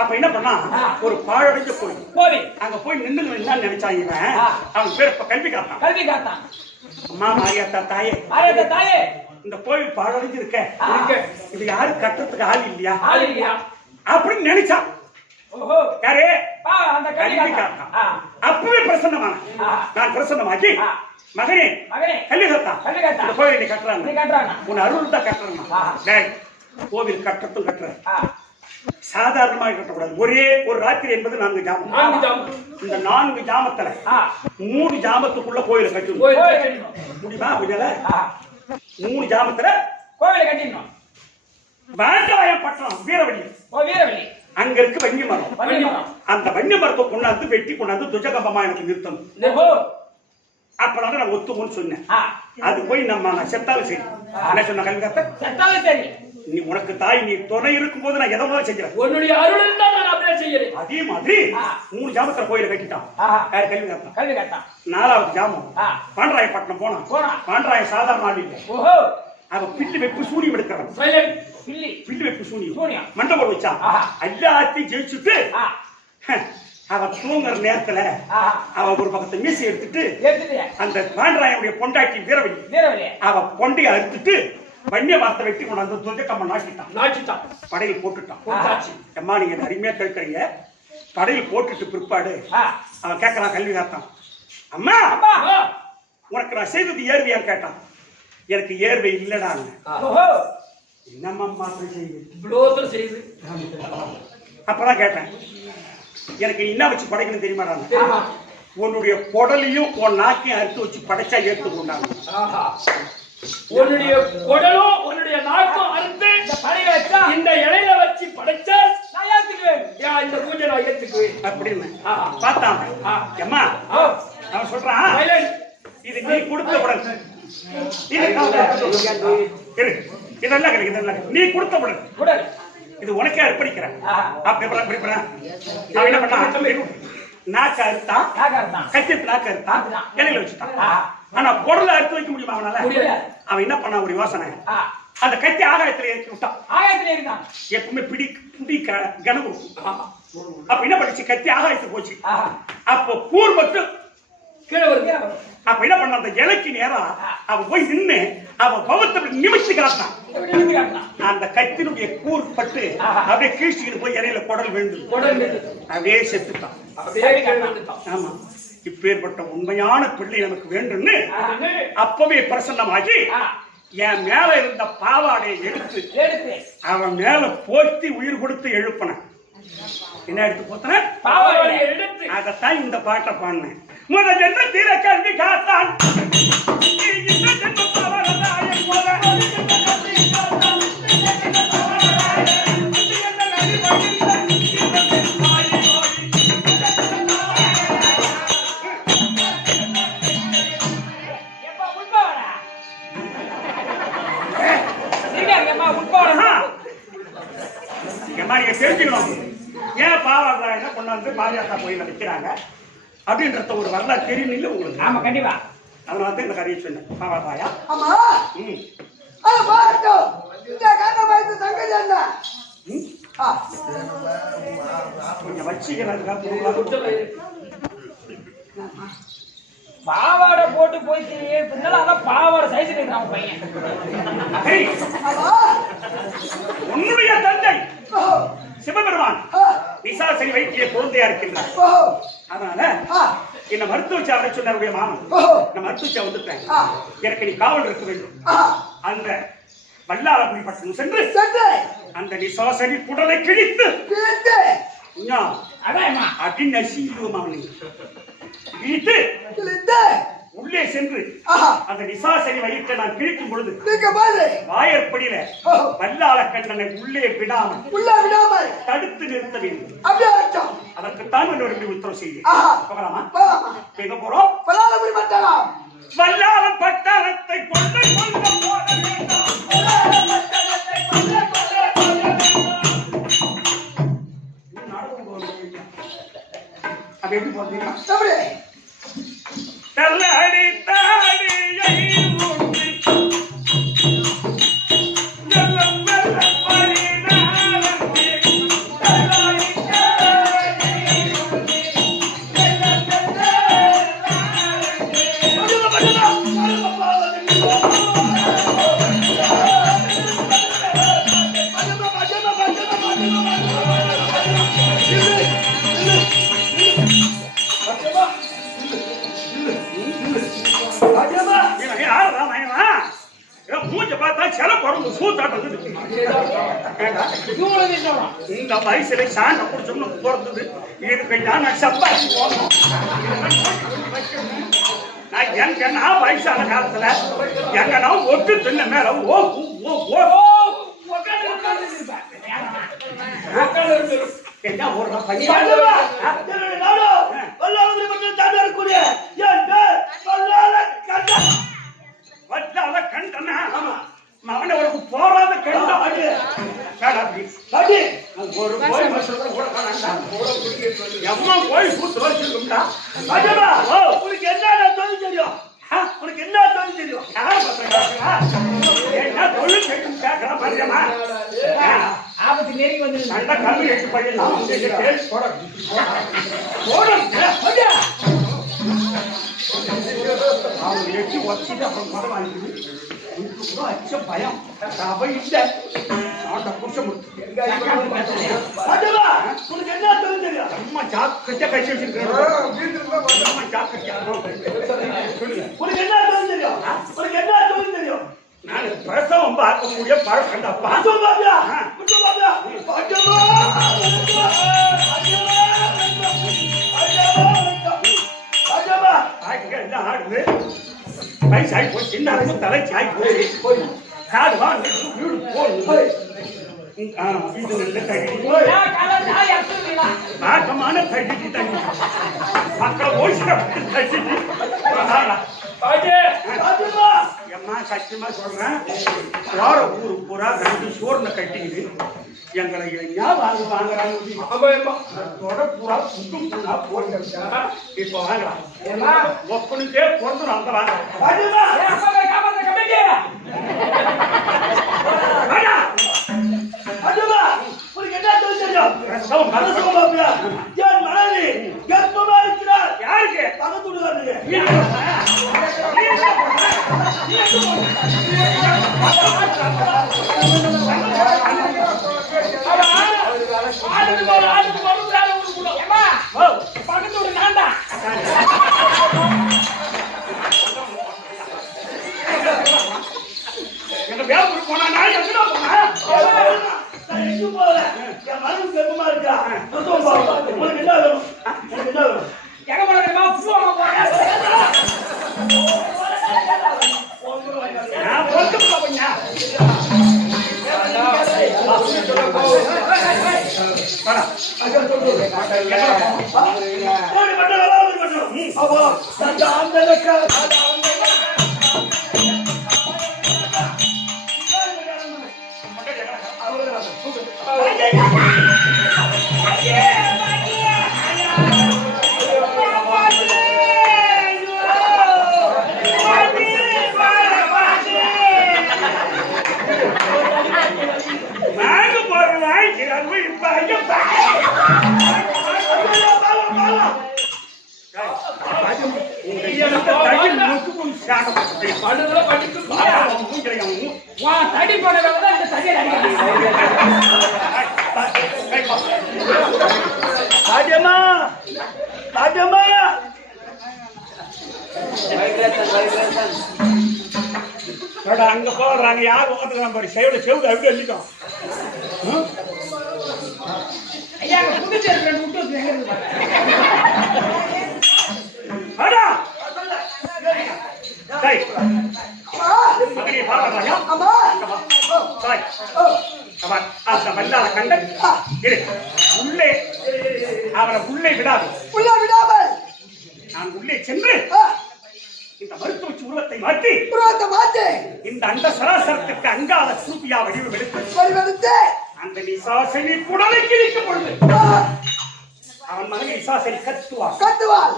அப்ப என்ன பண்ணா, ஒரு பாழடைஞ்ச கோயில் அங்க போய் நின்று என்ன நினைச்சாங்க இவன், அவன் பேர் கல்வி காத்தான். அம்மா மாரியாத்தா தாயே, இந்த கோயில் பாழடைஞ்சு இருக்க, இது யாரு கட்டுறதுக்கு ஆள் இல்லையா அப்படின்னு நினைச்சான். யாரே அப்பவே பிரசன்னமான நான் பிரசன்னமாக்கி, மகனே கல்விகத்தா இந்த கோவில் கட்டுறாங்க, உன் அருள் தான் கட்டுறாங்க. கோவில் கட்டுறதும் கட்டுறேன், சாதாரணமாக கட்டக்கூடாது. ஒரே ஒரு ராத்திரி என்பது 4 ஜாமம். இந்த 4 ஜாமத்துல 3 ஜாமத்துக்குள்ள கோயிலை கட்டணும். முடியுமா? முடியல. 3 ஜாமத்துல கோயிலை கட்டிடணும். வேண்டாயம் பட்டணம் வீரவள்ளி அங்க இருக்கு வன்னி மரம். அந்த வன்னி மரத்தை கொண்டாந்து வெட்டி கொண்டாந்து துஜகம்பமா எனக்கு நிறுத்தணும். அப்பதான் நான் ஒத்துமோன்னு சொன்னேன். அது போய் நான் செத்தாலும் சரி. என்ன சொன்ன கல்விகாத்த, நீ உனக்கு தாய் நீ துணை இருக்கும் போது நான் எதோ செஞ்சேன், உன்னுடைய அருள் இருந்தா நான் அப்படியே செய்யறேன். அதே மாதிரி 3 ஜாமத்துல கோயிலை கட்டிட்டான். கல்விகாத்தான் 4வது ஜாமம் பாண்டராயப்பட்டினம் போனான். பாண்டராய சாதாரண ஆள் இல்லை. அவன் பில்லு வெப்பு சூனியம் எடுக்கிறான். பில்லு வெப்பு சூனியம் மண்டபம் வச்சான். எல்லாத்தையும் ஜெயிச்சுட்டு அவன் தூங்குற நேரத்துல அவன் ஒரு பக்கத்தை மீசி எடுத்துட்டு அந்த பாண்டராயனுடைய பொண்டாட்டி வீரவள்ளி அவன் பொண்டைய அறுத்துட்டு வன்னிய வார்த்தை வெட்டி கொண்டாந்து துஜக்கம்மன் நாட்டிட்டான். படையில் போட்டுட்டான். அம்மா நீங்க அருமையா கேட்கறீங்க. படையில் போட்டுட்டு பிற்பாடு அவன் கேட்கறான் கல்விகாத்தான், அம்மா உனக்கு நான் செய்தது ஏர்வையான்னு கேட்டான். எனக்கு ஏர்வை இல்லடான்னு. என்னம்மா செய்து அப்பதான் கேட்டேன், எனக்கு என்ன வச்சு படைக்கணும் தெரியுமாடா? உன்னுடைய குடலையும் உன் நாக்கையும் அறுத்து வச்சு படைச்சா ஏற்றுக்கொண்டாங்க. உன்னுடைய குடலும் உன்னுடைய நாக்கும் அறுத்து இந்த இலையில வச்சு படைச்சா நான் ஏத்துக்குவேன். இந்த பூஜை நான் ஏத்துக்குவேன் அப்படின்னு பார்த்தான். அம்மா அவன் சொல்றான், இது நீ கொடுத்த உடல், இதெல்லாம் கிடைக்கும், நீ கொடுத்த உடல் இது உனக்கே அர்ப்பணிக்கிறேன். அவன் என்ன பண்ணான், நாக்க அறுத்தான், கத்தி நாக்க அறுத்தான், இலையில வச்சுட்டான். ஆனா குடல அறுத்து வைக்க முடியுமா அவனால? அவன் என்ன பண்ணான், ஒரு யோசனை, அந்த கத்தி ஆகாயத்துல ஏற்றி விட்டான். எப்பவுமே பிடி கனவு. அப்ப என்ன பண்ணிச்சு, கத்தி ஆகாயத்துக்கு போச்சு. அப்ப கூர் மட்டும் கீழே வருது. அப்ப என்ன பண்ண, அந்த இலைக்கு நேரம் அவன் போய் நின்று அவன் பவத்தை நிமிச்சு காட்டான். அந்த கத்தினுடைய கூர் பட்டு அப்படியே கீழ்ச்சிக்கிட்டு போய் இலையில குடல் விழுந்து அப்படியே செத்துட்டான். ஆமா, இப்பேற்பட்ட உண்மையான பிள்ளை நமக்கு வேண்டும்னு அப்பவே பிரசன்னமாகி என் மேல இருந்த பாவாடையை எடுத்து அவன் மேல போத்தி உயிர் கொடுத்து எழுப்பின. என்ன எடுத்து போத்தன? பாவாடையை எடுத்து. அதைத்தான் இந்த பாட்டை பாடினேன். முதல் ஜென்ம தீர கல்வி காத்தான், தெரிஞ்சுக்கணும். ஏன் பாவாடை கொண்டாந்து மாரியாத்தா கோயில வைக்கிறாங்க அப்படின்றத ஒரு வரலாறு தெரியும் இல்ல உங்களுக்கு? ஆமா, கண்டிப்பா. அதனால தான் இந்த கதையை சொன்னேன். பாவாடாயா ஆமா. அது பாருங்க, இந்த கதை வைத்து தங்கச்சி என்ன கொஞ்சம் வச்சுக்கிறதுக்காக பாவாடை போட்டு போயிட்டு பின்னால அதான் பாவாடை சைஸ் இருக்கிறான் பையன். உன்னுடைய தந்தை சிவபெருமான் விசாசனி வைத்திய குழந்தையா இருக்கின்றார். அதனால என்ன மருத்துவச்சா வர சொன்னாருடைய மாமன், நான் மருத்துவச்சா வந்துட்டேன், எனக்கு நீ காவல் இருக்க வேண்டும். அந்த வல்லாளபுரி பட்டணம் சென்று அந்த விசாசனி குடலை கிழித்து அடி நசிடுவோம் அவனுக்கு. இழுத்து இழுத்து உள்ளே சென்று ஆஹா அந்த நிசாசரி வயிற்றை நான் கிழிக்கும் பொழுது நீங்க பாரு வாயற்படியில வல்லாள கண்ணனை உள்ளே விடாமல் உள்ள விடாமல் தடுத்து நிறுத்த வேண்டும். அப்படியே அர்த்தம். அதற்குத்தான் என்னோட உத்தரவு செய்ய ஆஹா போகலாமா? போலாமா? எங்க போறோம்? பலாலபுரி பட்டணம். வல்லாள பட்டணத்தை கொண்டு கொண்டு போக வேண்டாம். அது எப்படி போறீங்க? எப்படி? தள்ளடி தாடியை ஊற்றி மெல்ல மெல்ல பரிணாமமே தள்ளடி தாடியை ஊற்றி மெல்ல மெல்ல மூஞ்ச பார்த்தா சில குழம்பு சூத்தாட்டம் இந்த வயசுல சாண்ட குடிச்சோம்னு போறது இதுக்கு நான் சப்பாத்தி போகணும். நான் எங்கன்னா வயசான காலத்துல எங்கன்னா ஒட்டு தின்ன மேல ஓ ஓ ஓ என்ன ஒரு பையன் வல்லால கண்டனா அவனை ஒரு போராத கண்டா ஒரு போய் எம்மா போய் கூட்டு வச்சிருக்கா உனக்கு என்ன தொழில் தெரியும்? உனக்கு என்ன தொழில் தெரியும்? என்ன தொழில் தெரியும் கேட்கலாம் பாருமா? ஆபத்து நெருங்கி வந்து நல்ல கல்வி எட்டு பையன் அவங்க எட்டு வச்சுட்டு அப்புறம் மரம் வாங்கிட்டு அச்ச பயம் அவ இல்ல நாட்ட புடிச்ச உனக்கு என்ன தொழில் தெரியும்? அம்மா ஜாக்கிரதையா கட்சி வச்சிருக்கேன். உனக்கு என்ன தொழில் தெரியும்? உனக்கு என்ன தொழில் தெரியும்? நான் பிரசவம் பார்க்கக்கூடிய பழக்கம் ஆடுது வயசாகி போய் சின்ன அரசு தலைச்சாய் போய் காடு வா வீடு போய் இது நல்ல தகுதி பாக்கமான தகுதி தகுதி மக்கள் ஓய்ச்சி தகுதி எம்மா சத்தியமா சொல்றேன் வார ஊரு பூரா ரெண்டு சோர்னை கட்டிக்குது எங்களை ஞாபகம் வாங்குறாங்க பூரா புட்டு பூரா போட்டு இப்ப வாங்கலாம் ஒப்பனுக்கே பிறந்துடும் அந்த யாருக்கு பக்கத்து எங்க வேலை போனா நான் எங்கடா போல என் மனசு கெப்பமா இருக்கா உனக்கு என்ன வேணும்? உனக்கு என்ன வேணும்? எங்க போறேன் நான் பொறுத்து போவீங்க தடி போனதான் இந்த தடியை ராஜம்மா ராஜம்மா அங்க போடுறாங்க யார் ஓட்டுறாங்க பாரு செவிடு அப்படி எழுதிட்டோம் ஐயா புதுச்சேரி ரெண்டு விட்டு எங்க இருக்கு வாடா. டேய், அம்மா மகனே பாக்கறாயா? அம்மா டேய். அவன் அந்த வல்லார கண்டன் இரு. உள்ளே அவனை உள்ளே விடாது. உள்ள விடாமல் நான் உள்ளே சென்று இந்த மருத்துவச்சி உருவத்தை மாற்றி புறத்தை மாற்றி இந்த அண்ட சராசரத்துக்கு அங்காத சூப்பியா வடிவெடுத்து வடிவெடுத்து அந்த நிசாசனி குடலை கிழிக்கும் பொழுது அவன் மகன் நிசாசனி கத்துவான். கத்துவாள்.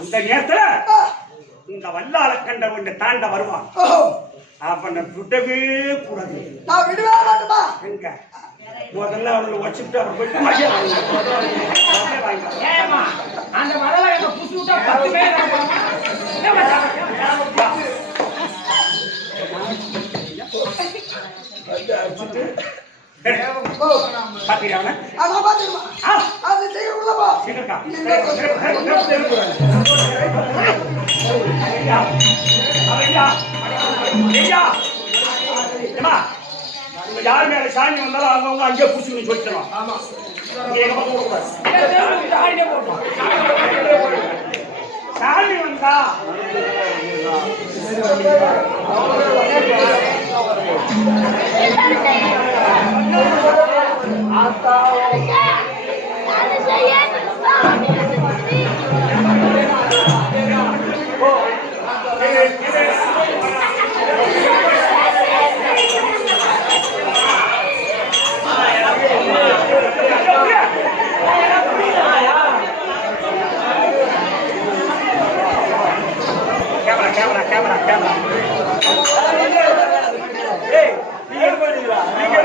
அந்த நேரத்துல இந்த வல்லால கண்ட ஒன்று தாண்ட வருவான். அவனை விடவே கூடாது. நான் விடவே மாட்டேமா. எங்க முதல்ல அவனை வச்சுட்டு அவன் போய் மகே வாங்க. ஏமா அந்த மரல என்ன புசு விட்டா 10 பேர் பாத்தீங்களா? அதான் பாத்துமா. அது செய்ய உள்ள போ. சீக்கிரமா. யார் மேல சாமி வந்தாலும் அவங்க அங்கே புடிச்சுன்னு சொல்லிட்டோம். ஆமா, சாமி வந்தா கேமரா ஏய் நீ எடுப்பீங்களா? நீங்க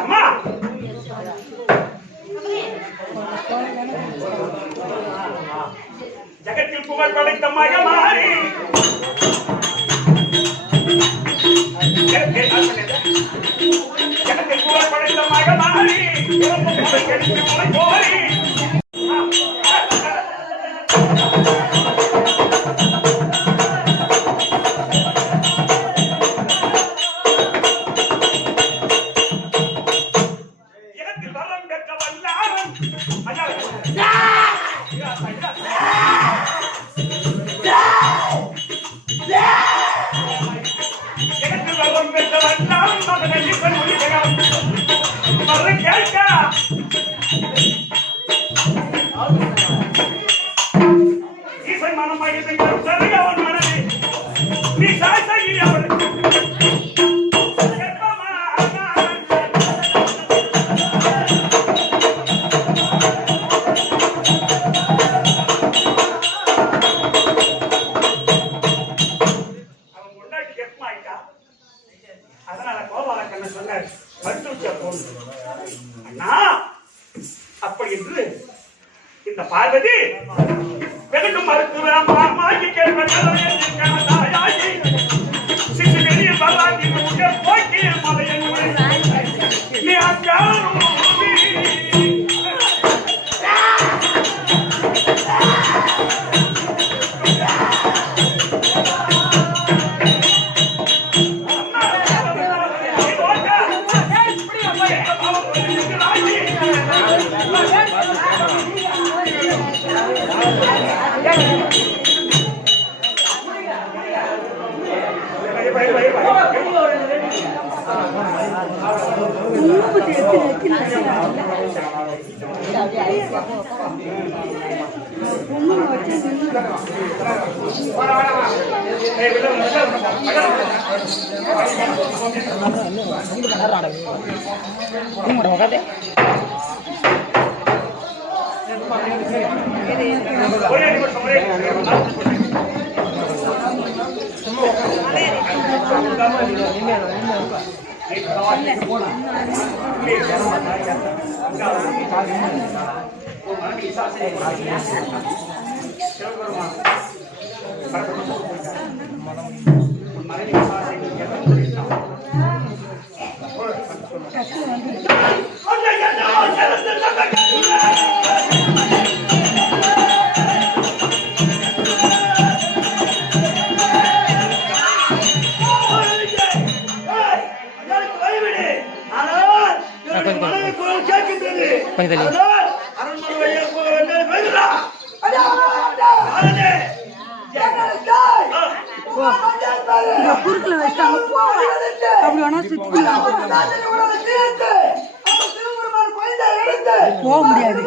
அம்மா ஜகத்தில் புகழ் படைத்த மகமாரி ஜகத்தில் புகழ் படைத்த மகமாரி போரி ஜகத்தில் வரம் பெற்ற வல்லாரன் ஜகத்தில் வரம் பெற்ற வல்லாரன் மகனை ஈசன் ஒளிதகம் வர கேட்க ஈசன் மனமாகிய சரி அவன் மனதை நீ சாய்சாகி அவனுக்கு அதனால கோபாலக்கண்ணன் சொன்னார் மருத்துவ போன் அண்ணா அப்படி என்று இந்த பார்வதி வெகு மருத்துவமாகி கேள்வி சிசு வெளியே வராங்கி போக்கி மலையை நீ அஞ்சாரும் குறுக்குல வச்சாங்க அப்படி வேணா சுத்தி போக முடியாது.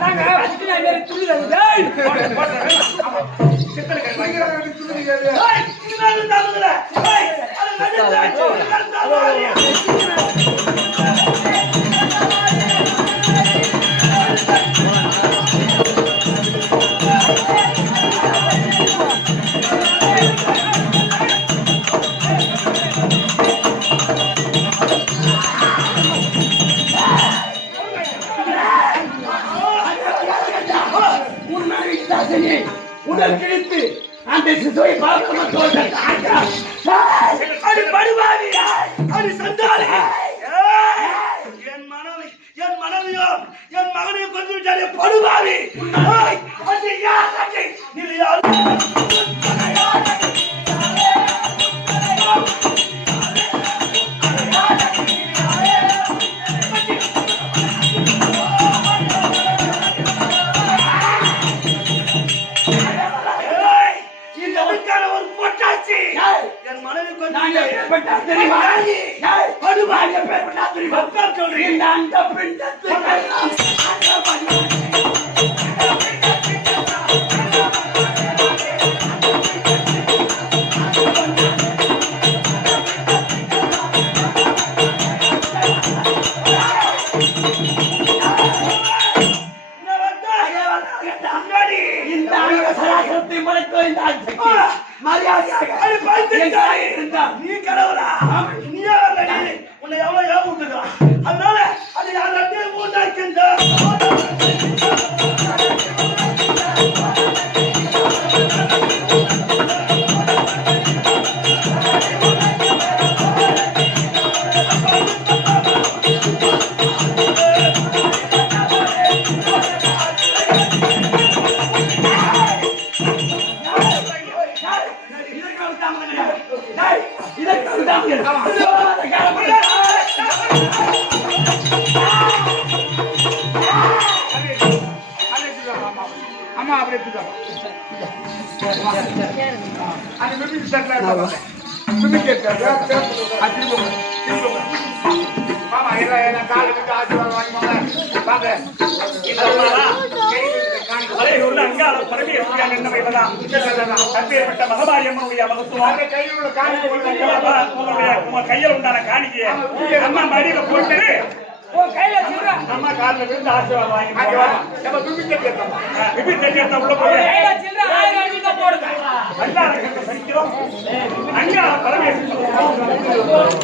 நாங்க குட்டி நாய் மாதிரி துள்ளி டேய் சித்தனை கை வாங்கி இது தாங்கல உடல் கிழித்து அந்த சிசுவை பார்க்க படுவாரி அது சந்தாரி என் மனைவியோ என் மகனையும் கொண்டு விட்டாரே படுவாவி அது யார் நீ யார் என் மனைவி கொஞ்சம் படுவாங்க சொல்றீங்க அந்த நீ கடவுளா நீ உன்னை எவ்வளவு ஏவுட்டுக்கலாம் அதனால அது யாரும் மூண்டாக்கின்ற அம்மா அப்படியே அங்காள பரமேஸ்வரியாக என்னவைதான் கற்பேற்பட்ட மகபாரியம்மனுடைய மகத்துவம் கையில் உண்டான காணிக்கையை அம்மா மடியில போட்டு கையில சில்ற அம்மா காலில் விழுந்து ஆசீர்வாதம் வாங்கி நம்ம பிபி தட்டியத்தை உள்ள போய் கையில சில்ற 1000 அடிக்க போடுங்க அங்காள கட்ட சனிக்கிறோம் அங்காள பரமேஸ்வரி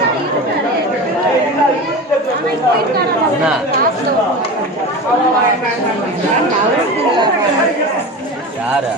யாரா